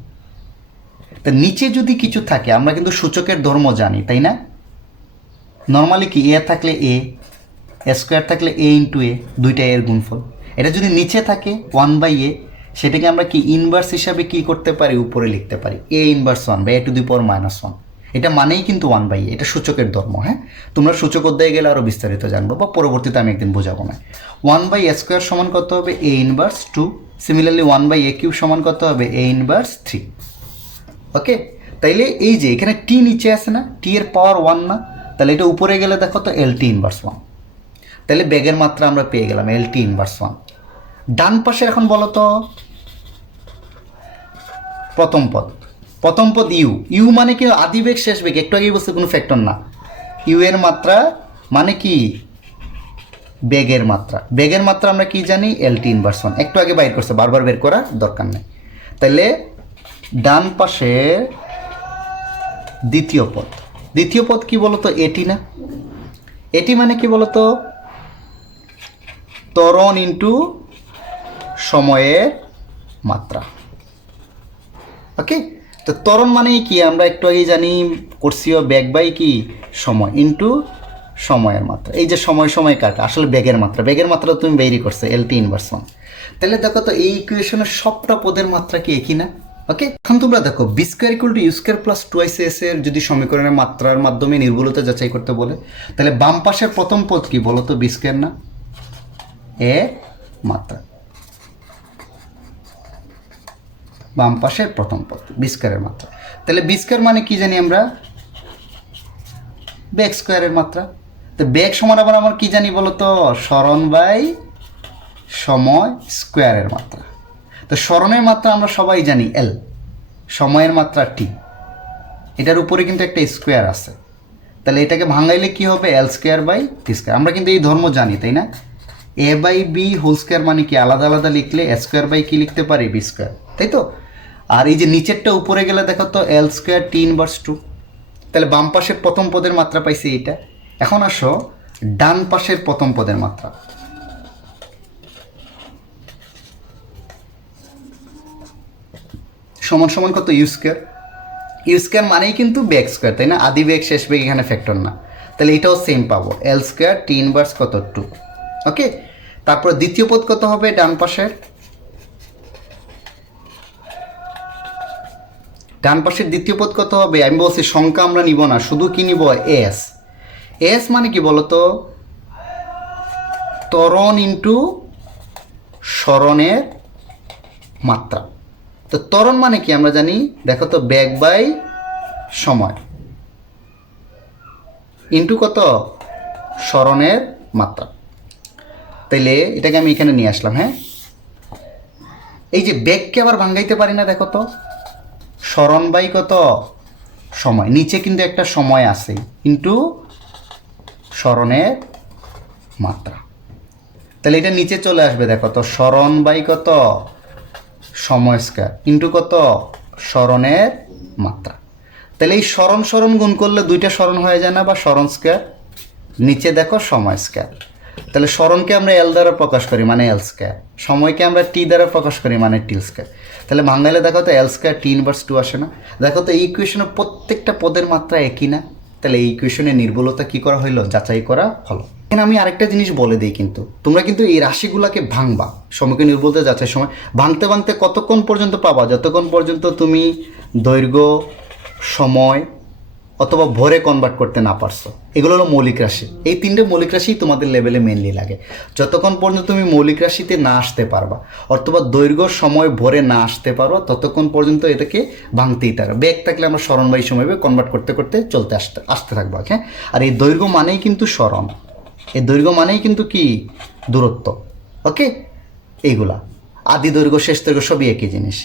তা নিচে যদি কিছু থাকে আমরা কিন্তু সূচকের ধর্ম জানি, তাই না? নর্মালি কি, এ থাকলে এ স্কোয়ার থাকলে এ ইন্টু এ, দুইটা এর গুণফল। এটা যদি নিচে থাকে 1/a, সেটাকে আমরা কি ইনভার্স হিসাবে কি করতে পারি, উপরে লিখতে পারি এ ইনভার্স 1 বা a⁻⁻1। এটা মানেই কিন্তু 1/a, এটা সূচকের ধর্ম। হ্যাঁ, তোমরা সূচক অধ্যায়ে গেলে আরও বিস্তারিত জানবো, বা পরবর্তীতে আমি একদিন বোঝাবো না। 1/a² সমান কত হবে, a ইনভার্স 2। সিমিলারলি 1/a³ সমান কত হবে, a ইনভার্স 3। ওকে, তাইলে এই যে এখানে টি নিচে আছে না, টি এর পাওয়ার 1 না, তাহলে এটা উপরে গেলে দেখো তো LT ইনভার্স 1। তাহলে বেগের মাত্রা আমরা পেয়ে গেলাম LT ইনভার্স 1। ডান পাশে এখন বলো তো, প্রথম পদ ইউ। ইউ মানে কি, আদি বেগ শেষ বেগ, একটু আগেই বলছে কোনো ফ্যাক্টর না। ইউ এর মাত্রা মানে কি, বেগের মাত্রা। বেগের মাত্রা আমরা কি জানি, LT ইনভার্স 1। একটু আগে বাইর করছে, বারবার বের করার দরকার নেই। তাহলে ডান পাশে দ্বিতীয় পদ। দ্বিতীয় পদ কি বলতো? এটি না? এটি মানে কি বলতো? ত্বরণ ইন্টু সময়ের মাত্রা। ওকে, তো ত্বরণ মানে কি আমরা একটু আগে জানি, করছিও বেগ বাই কি সময় ইন্টু সময়ের মাত্রা। এই যে সময় সময় কাটা আসলে বেগের মাত্রা, বেগের মাত্রা তুমি বেরি করছে LT ইনভার্স 1। তাহলে দেখো তো এই ইকুয়েশনের সবটা পদের মাত্রা কি একই না? ওকে, এখন তোমরা দেখো b square equal to u square plus 2ac এর যদি সমীকরণের মাত্রার মাধ্যমে নির্ভুলতা যাচাই করতে বলে, তাহলে বাম পাশের প্রথম পদ কি বলতো? বি স্কোয়ার না? এ মাত্রা, বাম পাশের প্রথম পদ বি স্কোয়ারের মাত্রা। তাহলে বি স্কোয়ার মানে কি জানি আমরা? বেগ স্কোয়ারের মাত্রা। তো বেগ সমান আবার আমার কি জানি বলতো? সরণ বাই সময় স্কোয়ারের মাত্রা। তো সরণের মাত্রা আমরা সবাই জানি এল, সময়ের মাত্রা টি, এটার উপরে কিন্তু একটা স্কোয়ার আছে। তাহলে এটাকে ভাঙাইলে কি হবে? এল স্কোয়ার বাই টি স্কোয়ার। আমরা কিন্তু এই ধর্ম জানি, তাই না? এ বাই বি হোল স্কোয়ার মানে কি আলাদা আলাদা লিখলে এ স্কোয়ার বাই কি লিখতে পারি? বি স্কোয়ার, তাই তো? আর এই যে নিচেরটা উপরে গেলে দেখো তো এল স্কোয়ার টি ইনভার্স 2। তাহলে বাম পাশের প্রথম পদের মাত্রা পাইছি এইটা। এখন আসো ডান পাশের প্রথম পদের মাত্রা। সমান সমান কত? You square. ইউ স্কোয়ার মানেই কিন্তু বেগ স্কোয়ার, তাই না? আদি বেগ শেষ বেগ এখানে ফ্যাক্টর না। তাহলে এটাও সেম পাবো, এল স্কোয়ার টি ইনভার্স কত? 2। ওকে, তারপর দ্বিতীয় পদ কত হবে ডান পাশের? ডান পাশের দ্বিতীয় পদ কত হবে? আমি বলছি সংখ্যা আমরা নিব না, শুধু কি নিব? এস। এস মানে কি বলতো? ত্বরণ ইন্টু সরণের মাত্রা। তো ত্বরণ মানে কি আমরা জানি, দেখো তো বেগ বাই সময় ইন্টু কত? সরণের মাত্রা। তাইলে এটাকে আমি এখানে নিয়ে আসলাম। হ্যাঁ, এই যে বেগকে আবার ভাঙ্গাইতে পারি না, দেখো তো সরণ বাই কত? সময়, নিচে কিন্তু একটা সময় আছে ইন্টু সরণের মাত্রা। তাহলে এটা নিচে চলে আসবে, দেখো তো সরণ বাই কত? সময় স্কয়ার ইন্টু কত? সরণের মাত্রা। তাহলে এই সরণ সরণ গুণ করলে দুইটা সরণ হয়ে যায় না? বা সরণ স্কয়ার, নিচে দেখো সময় স্কয়ার। তাহলে সরণকে আমরা এল দ্বারা প্রকাশ করি মানে এল স্কয়ার, সময়কে আমরা টি দ্বারা প্রকাশ করি মানে টি স্কয়ার। তাহলে ভাঙাইলে দেখো তো এল স্কয়ার টি ইনভার্স 2 আসে না? দেখো তো এই ইকুয়েশনের প্রত্যেকটা পদের মাত্রা একই না? তাহলে এই ইকুয়েশনের নির্ভুলতা কি করা হইলো? যাচাই করা হলো। এখানে আমি আরেকটা জিনিস বলে দিই, কিন্তু তোমরা কিন্তু এই রাশিগুলোকে ভাঙবা সমীকরণ নির্ভুলতা যাচাই সময় ভাঙতে ভাঙতে কতক্ষণ পর্যন্ত পাবা? যতক্ষণ পর্যন্ত তুমি দৈর্ঘ্য, সময় অথবা ভরে কনভার্ট করতে না পারছো। এগুলো হলো মৌলিক রাশি। এই তিনটে মৌলিক রাশি তোমাদের লেভেলে মেনলি লাগে। যতক্ষণ পর্যন্ত তুমি মৌলিক রাশিতে না আসতে পারবা, অথবা দৈর্ঘ্য, সময়, ভরে না আসতে পারো, ততক্ষণ পর্যন্ত এটাকে ভাঙতেই পারো। বেগ থাকলে আমরা সরণবাহী সময় কনভার্ট করতে করতে চলতে আসতে থাকবো। হ্যাঁ, আর এই দৈর্ঘ্য মানেই কিন্তু সরণ, এই দৈর্ঘ্য মানেই কিন্তু কি? দূরত্ব। ওকে, এইগুলা আদি দৈর্ঘ্য, শেষ দৈর্ঘ্য সবই একই জিনিস।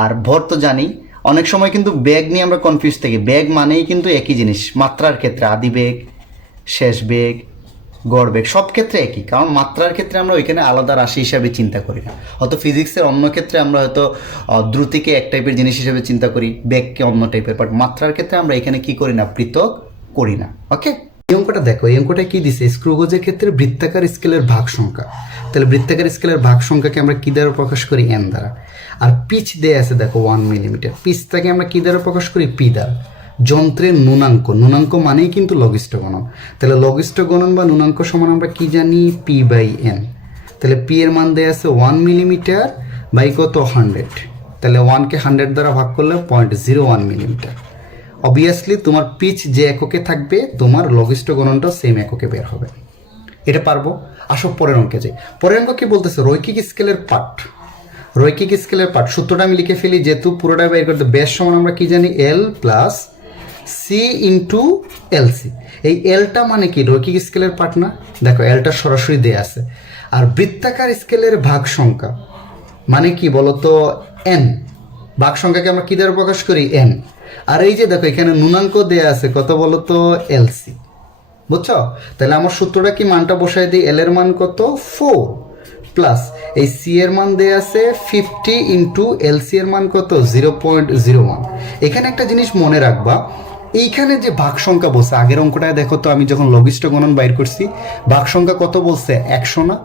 আর ভর তো জানি, অনেক সময় কিন্তু বেগ নিয়ে আমরা কনফিউজ থাকি। বেগ মানেই কিন্তু একই জিনিস মাত্রার ক্ষেত্রে, আদি বেগ, শেষ বেগ, গড় বেগ সব ক্ষেত্রে একই। কারণ মাত্রার ক্ষেত্রে আমরা ওইখানে আলাদা রাশি হিসাবে চিন্তা করি না। হয়তো ফিজিক্সের অন্য ক্ষেত্রে আমরা হয়তো দ্রুতিকে এক টাইপের জিনিস হিসেবে চিন্তা করি, বেগকে অন্য টাইপের, বাট মাত্রার ক্ষেত্রে আমরা এখানে কি করি না? পৃথক করি না। ওকে, এই অঙ্কটা দেখো, এই অঙ্কটা কি দিছে? স্ক্রুগজের ক্ষেত্রে বৃত্তাকার স্কেলের ভাগ সংখ্যা। তাহলে বৃত্তাকার স্কেলের ভাগ সংখ্যাকে আমরা কি দ্বারা প্রকাশ করি? এন দ্বারা। আর পিচ দেয়া আছে দেখো 1 মিলিমিটার, পিচটাকে আমরা কি দ্বারা প্রকাশ করি? পি দ্বারা। যন্ত্রের নুনাঙ্ক, নুনাঙ্ক মানেই কিন্তু লঘিষ্ঠ গণন। তাহলে লঘিষ্ঠ গণন বা নুনাঙ্ক সমান আমরা কি জানি? P by n. তাহলে পি এর মান দেয়া আছে 1 মিলিমিটার বাই কত? 100। তাহলে 1কে 100 দ্বারা ভাগ করলে 0.01 মিলিমিটার। অবভিয়াসলি তোমার পিচ যে এককে থাকবে, তোমার লঘিষ্ঠ গণনটাও সেম এককে বের হবে। এটা পারবো। আসো পরের অঙ্কে যাই। পরের অঙ্ক কি বলতেছে? রৈখিক স্কেলের পাঠ। রৈখিক স্কেলের পাঠ সূত্রটা আমি লিখে ফেলি, যেহেতু পুরোটা বের করতে। বেশ সমান আমরা কি জানি? এল প্লাস সি ইন্টু এলসি। এই এলটা মানে কি? রৈখিক স্কেলের পাঠ না? দেখো এলটা সরাসরি দেয়া আছে। আর বৃত্তাকার স্কেলের ভাগ সংখ্যা মানে কি বলতো? এন। ভাগ সংখ্যাকে আমরা কি দ্বারা প্রকাশ করি? এন। আর এই যে দেখো এখানে নুনাঙ্ক দেয়া আছে কত বলতো? এলসি। বুঝছো? তাহলে আমার সূত্রটা কি? মানটা বসাই দিই। এল এর মান কত? 4 প্লাস এই সি এর মান দেয়া আছে 50 ইন্টু এলসি এর মান কত? 0.01। এখানে একটা জিনিস মনে রাখবা, এইখানে যে ভাগ সংখ্যা বলছে, আগের অঙ্কটায় দেখো তো আমি যখন লঘিষ্ঠ গণন বাইর করছি, ভাগ সংখ্যা কত বলছে? 100 না?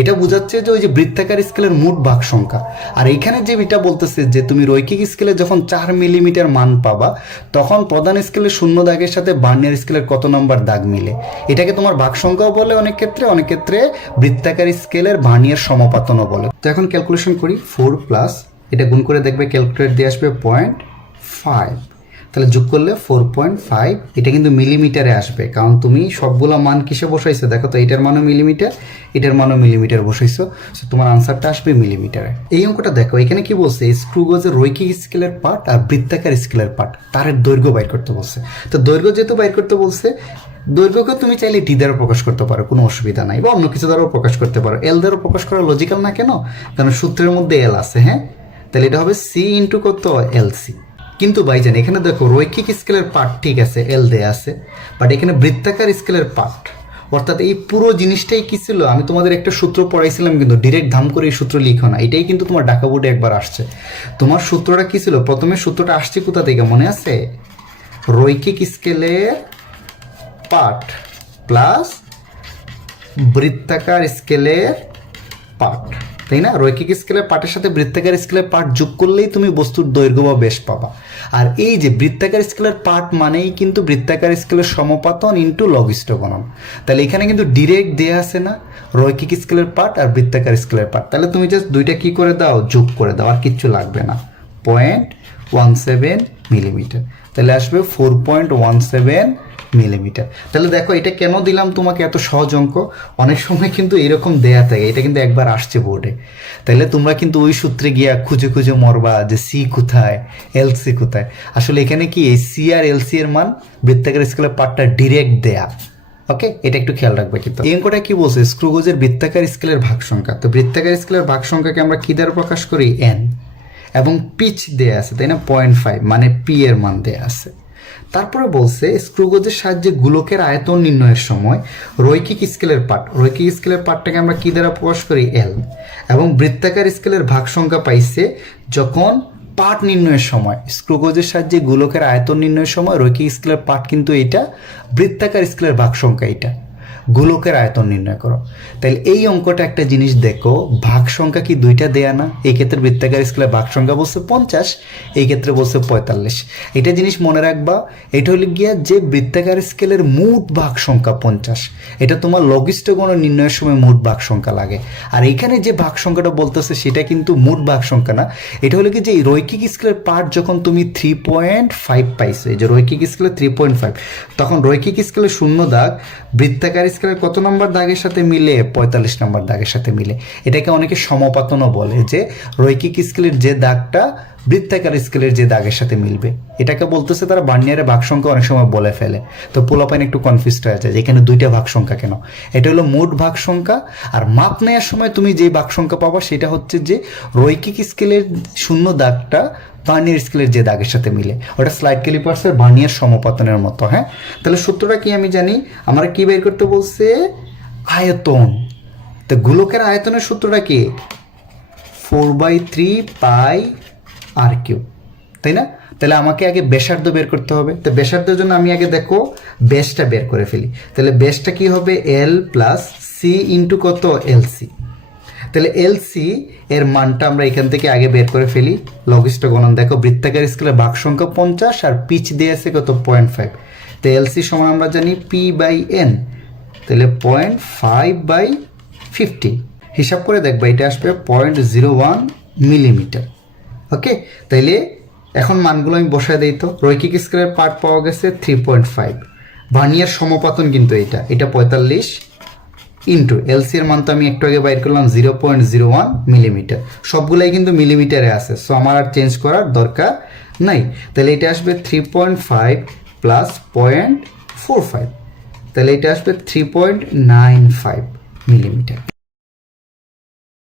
এটা বোঝাচ্ছে যে ওই যে বৃত্তাকার স্কেলের মোট ভাগ সংখ্যা। আর এইখানে যে এটা বলতেছে যে তুমি রৈখিক স্কেলে যখন 4 মিলিমিটার মান পাবা, তখন প্রধান স্কেলের শূন্য দাগের সাথে বার্নিয়ার স্কেলের কত নম্বর দাগ মিলে, এটাকে তোমার ভাগ সংখ্যাও বলে অনেক ক্ষেত্রে বৃত্তাকার স্কেলের ভার্নিয়ার সমাপাতনও বলে। তো এখন ক্যালকুলেশন করি। 4 প্লাস এটা গুণ করে দেখবে ক্যালকুলেটর দিয়ে আসবে 0.5, তাহলে যোগ করলে 4.5, এটা কিন্তু মিলিমিটারে আসবে, কারণ তুমি সবগুলো মান কিসে বসাইছো দেখো তো, এটার মানও মিলিমিটার, এটার মানও মিলিমিটার বসাইছো, সো তোমার আনসারটা আসবে মিলিমিটারে। এই অঙ্কটা দেখো, এখানে কি বলছে? স্ক্রু গজের রৈখিক স্কেলের পার্ট আর বৃত্তাকার স্কেলের পার্ট, তারের দৈর্ঘ্য বাইর করতে বলছে। তো দৈর্ঘ্য যেহেতু বাইর করতে বলছে, দৈর্ঘ্যকে তুমি চাইলে ডি দ্বারা প্রকাশ করতে পারো, কোনো অসুবিধা নাই, বা অন্য কিছু দ্বারাও প্রকাশ করতে পারো। এল দ্বারা প্রকাশ করা লজিক্যাল না কেন? কারণ সূত্রের মধ্যে এল আছে, হ্যাঁ, তাহলে এটা হবে সি ইন্টু কত? এলসি। কিন্তু ভাইজান এখানে দেখো রৈখিক স্কেলের পার্ট ঠিক আছে, এল দেয়া আছে, বাট এখানে বৃত্তাকার স্কেলের পার্ট, অর্থাৎ এই পুরো জিনিসটাই কি ছিল? আমি তোমাদের একটা সূত্র পড়াইছিলাম, কিন্তু ডিরেক্ট ধাম করে এই সূত্র লিখো না, এটাই কিন্তু তোমার ঢাকা বোর্ডে একবার আসছে। তোমার সূত্রটা কি ছিল? প্রথমে সূত্রটা আসছে কোথা থেকে মনে আছে? রৈখিক স্কেলের পার্ট প্লাস বৃত্তাকার স্কেলের পার্ট, তাই না? রৈখিক স্কেলের পার্টের সাথে বৃত্তাকার স্কেলের পার্ট যোগ করলেই তুমি বস্তুর দৈর্ঘ্য বা ব্যাস পাবা। আর এই যে বৃত্তাকার স্কেলের পার্ট মানেই কিন্তু বৃত্তাকার স্কেলের সমপাতন ইন্টু লঘিষ্ঠ গণন। তাহলে এখানে কিন্তু ডিরেক্ট দেয়া আছে না রৈখিক স্কেলের পার্ট আর বৃত্তাকার স্কেলের পার্ট, তাহলে তুমি জাস্ট দুইটা কি করে দাও? যোগ করে দাও, আর কিচ্ছু লাগবে না। 0.17 মিলিমিটার, তাহলে আসবে 4.17 মিলিমিটার। তাহলে দেখো এটা কেন দিলাম তোমাকে এত সহজ অঙ্ক? অনেক সময় কিন্তু এরকম দেয়া থাকে, এটা কিন্তু একবার আসছে বোর্ডে, তাহলে তোমরা কিন্তু ওই সূত্রে গিয়া খুঁজে খুঁজে মরবা যে সি কোথায়, এলসি কোথায়। আসলে এখানে কি এই সি আর এলসি এর মান বৃত্তাকার স্কেলের পার্টটা ডিরেক্ট দেয়া, ওকে, এটা একটু খেয়াল রাখবে। কিন্তু এই অঙ্কটা কি বলছে? স্ক্রুগজের বৃত্তাকার স্কেলের ভাগ সংখ্যা। তো বৃত্তাকার স্কেলের ভাগ সংখ্যাকে আমরা কি দ্বারা প্রকাশ করি? এন, এবং পিচ দেয়া আছে, তাই না? 0.5, মানে পি এর মান দেয়া আছে। তারপরে বলছে স্ক্রুগজের সাহায্যে গোলকের আয়তন নির্ণয়ের সময় রৈখিক স্কেলের পার্টটাকে আমরা কি দ্বারা প্রকাশ করি? এল, এবং বৃত্তাকার স্কেলের ভাগ সংখ্যা পাইছে যখন পার্ট নির্ণয়ের সময়, স্ক্রুগজের সাহায্যে গোলকের আয়তন নির্ণয়ের সময় রৈখিক স্কেলের পার্ট কিন্তু এটা, বৃত্তাকার স্কেলের ভাগ সংখ্যা এটা, গোলকের আয়তন নির্ণয় করো। তাহলে এই অঙ্কটা একটা জিনিস দেখো, ভাগ সংখ্যা কি দুইটা দেয়া না? এই ক্ষেত্রে বৃত্তাকার স্কেলের ভাগ সংখ্যা বলছে 50, এই ক্ষেত্রে বলছে 45। এটা জিনিস মনে রাখবা, এটা হলে গিয়া যে বৃত্তাকার স্কেলের মোট ভাগ সংখ্যা 50, এটা তোমার লঘিষ্ঠ গণন নির্ণয়ের সময় মোট ভাগ সংখ্যা লাগে। আর এইখানে যে ভাগ সংখ্যাটা বলতেছে সেটা কিন্তু মোট ভাগ সংখ্যা না, এটা হলে কি যে রৈখিক স্কেলের পার্ট যখন তুমি 3.5 পাইছো, এই যে রৈখিক স্কেলের 3.5, তখন রৈখিক স্কেলের শূন্য দাগ বৃত্তাকার স্কেলের কত নম্বর দাগের সাথে মিলে? 45 নম্বর দাগের সাথে মিলে। এটাকে অনেকে সমাপাতনও বলে, যে রৈখিক স্কেলের যে দাগটা বৃত্তাকার স্কেলের যে দাগের সাথে মিলবে, এটাকে বলতেছে তারা বার্নিয়ারের ভাগ সংখ্যা অনেক সময় বলে ফেলে। তো পোলাপাইন একটু কনফিউজড হয়ে যায় যে এখানে দুইটা ভাগ সংখ্যা কেন। এটা হলো মোট ভাগ সংখ্যা, আর মাপ নেওয়ার সময় তুমি যে ভাগ সংখ্যা পাবা সেটা হচ্ছে যে রৈখিক স্কেলের শূন্য দাগটা বার্নিয়ার স্কেলের যে দাগের সাথে মিলে, ওটা স্লাইড ক্যালিপার্সের বার্নিয়ার সমাপতনের মতো। হ্যাঁ, তাহলে সূত্রটা কি আমি জানি, আমরা কি বের করতে বলছে? আয়তন। তো গোলকের আয়তনের সূত্রটা কি? 4/3 পাই আর কিউব, তাই না? তাহলে আমাকে আগে ব্যাসার্ধ বের করতে হবে। তো ব্যাসার্ধের জন্য আমি আগে দেখো ব্যাসটা বের করে ফেলি। তাহলে ব্যাসটা কি হবে? এল প্লাস সি ইন্টু কত? এলসি। তাহলে এলসি এর মানটা আমরা এখান থেকে আগে বের করে ফেলি। লঘিষ্ঠ গণন দেখো, বৃত্তাকার স্কেলের ভাগ সংখ্যা 50 আর পিচ দিয়ে আছে কত? 0.5। তো এলসি সমান আমরা জানি P/N, তাহলে 0.5/50। হিসাব করে দেখবা এটা আসবে 0.01 মিলিমিটার। ওকে, তাইলে এখন মানগুলো আমি বসায় দিই। তো রৈখিক স্কেলের পার্ট পাওয়া গেছে 3.5, ভার্নিয়ার সমপাতন কিন্তু এটা 45 ইন্টু এলসি এর মান তো আমি একটু আগে বাইর করলাম 0.01 মিলিমিটার। সবগুলাই কিন্তু মিলিমিটারে আছে, সো আমার আর চেঞ্জ করার দরকার নাই। তাহলে এটা আসবে 3.5 প্লাস 0.45, তাহলে এটা আসবে 3.95 মিলিমিটার।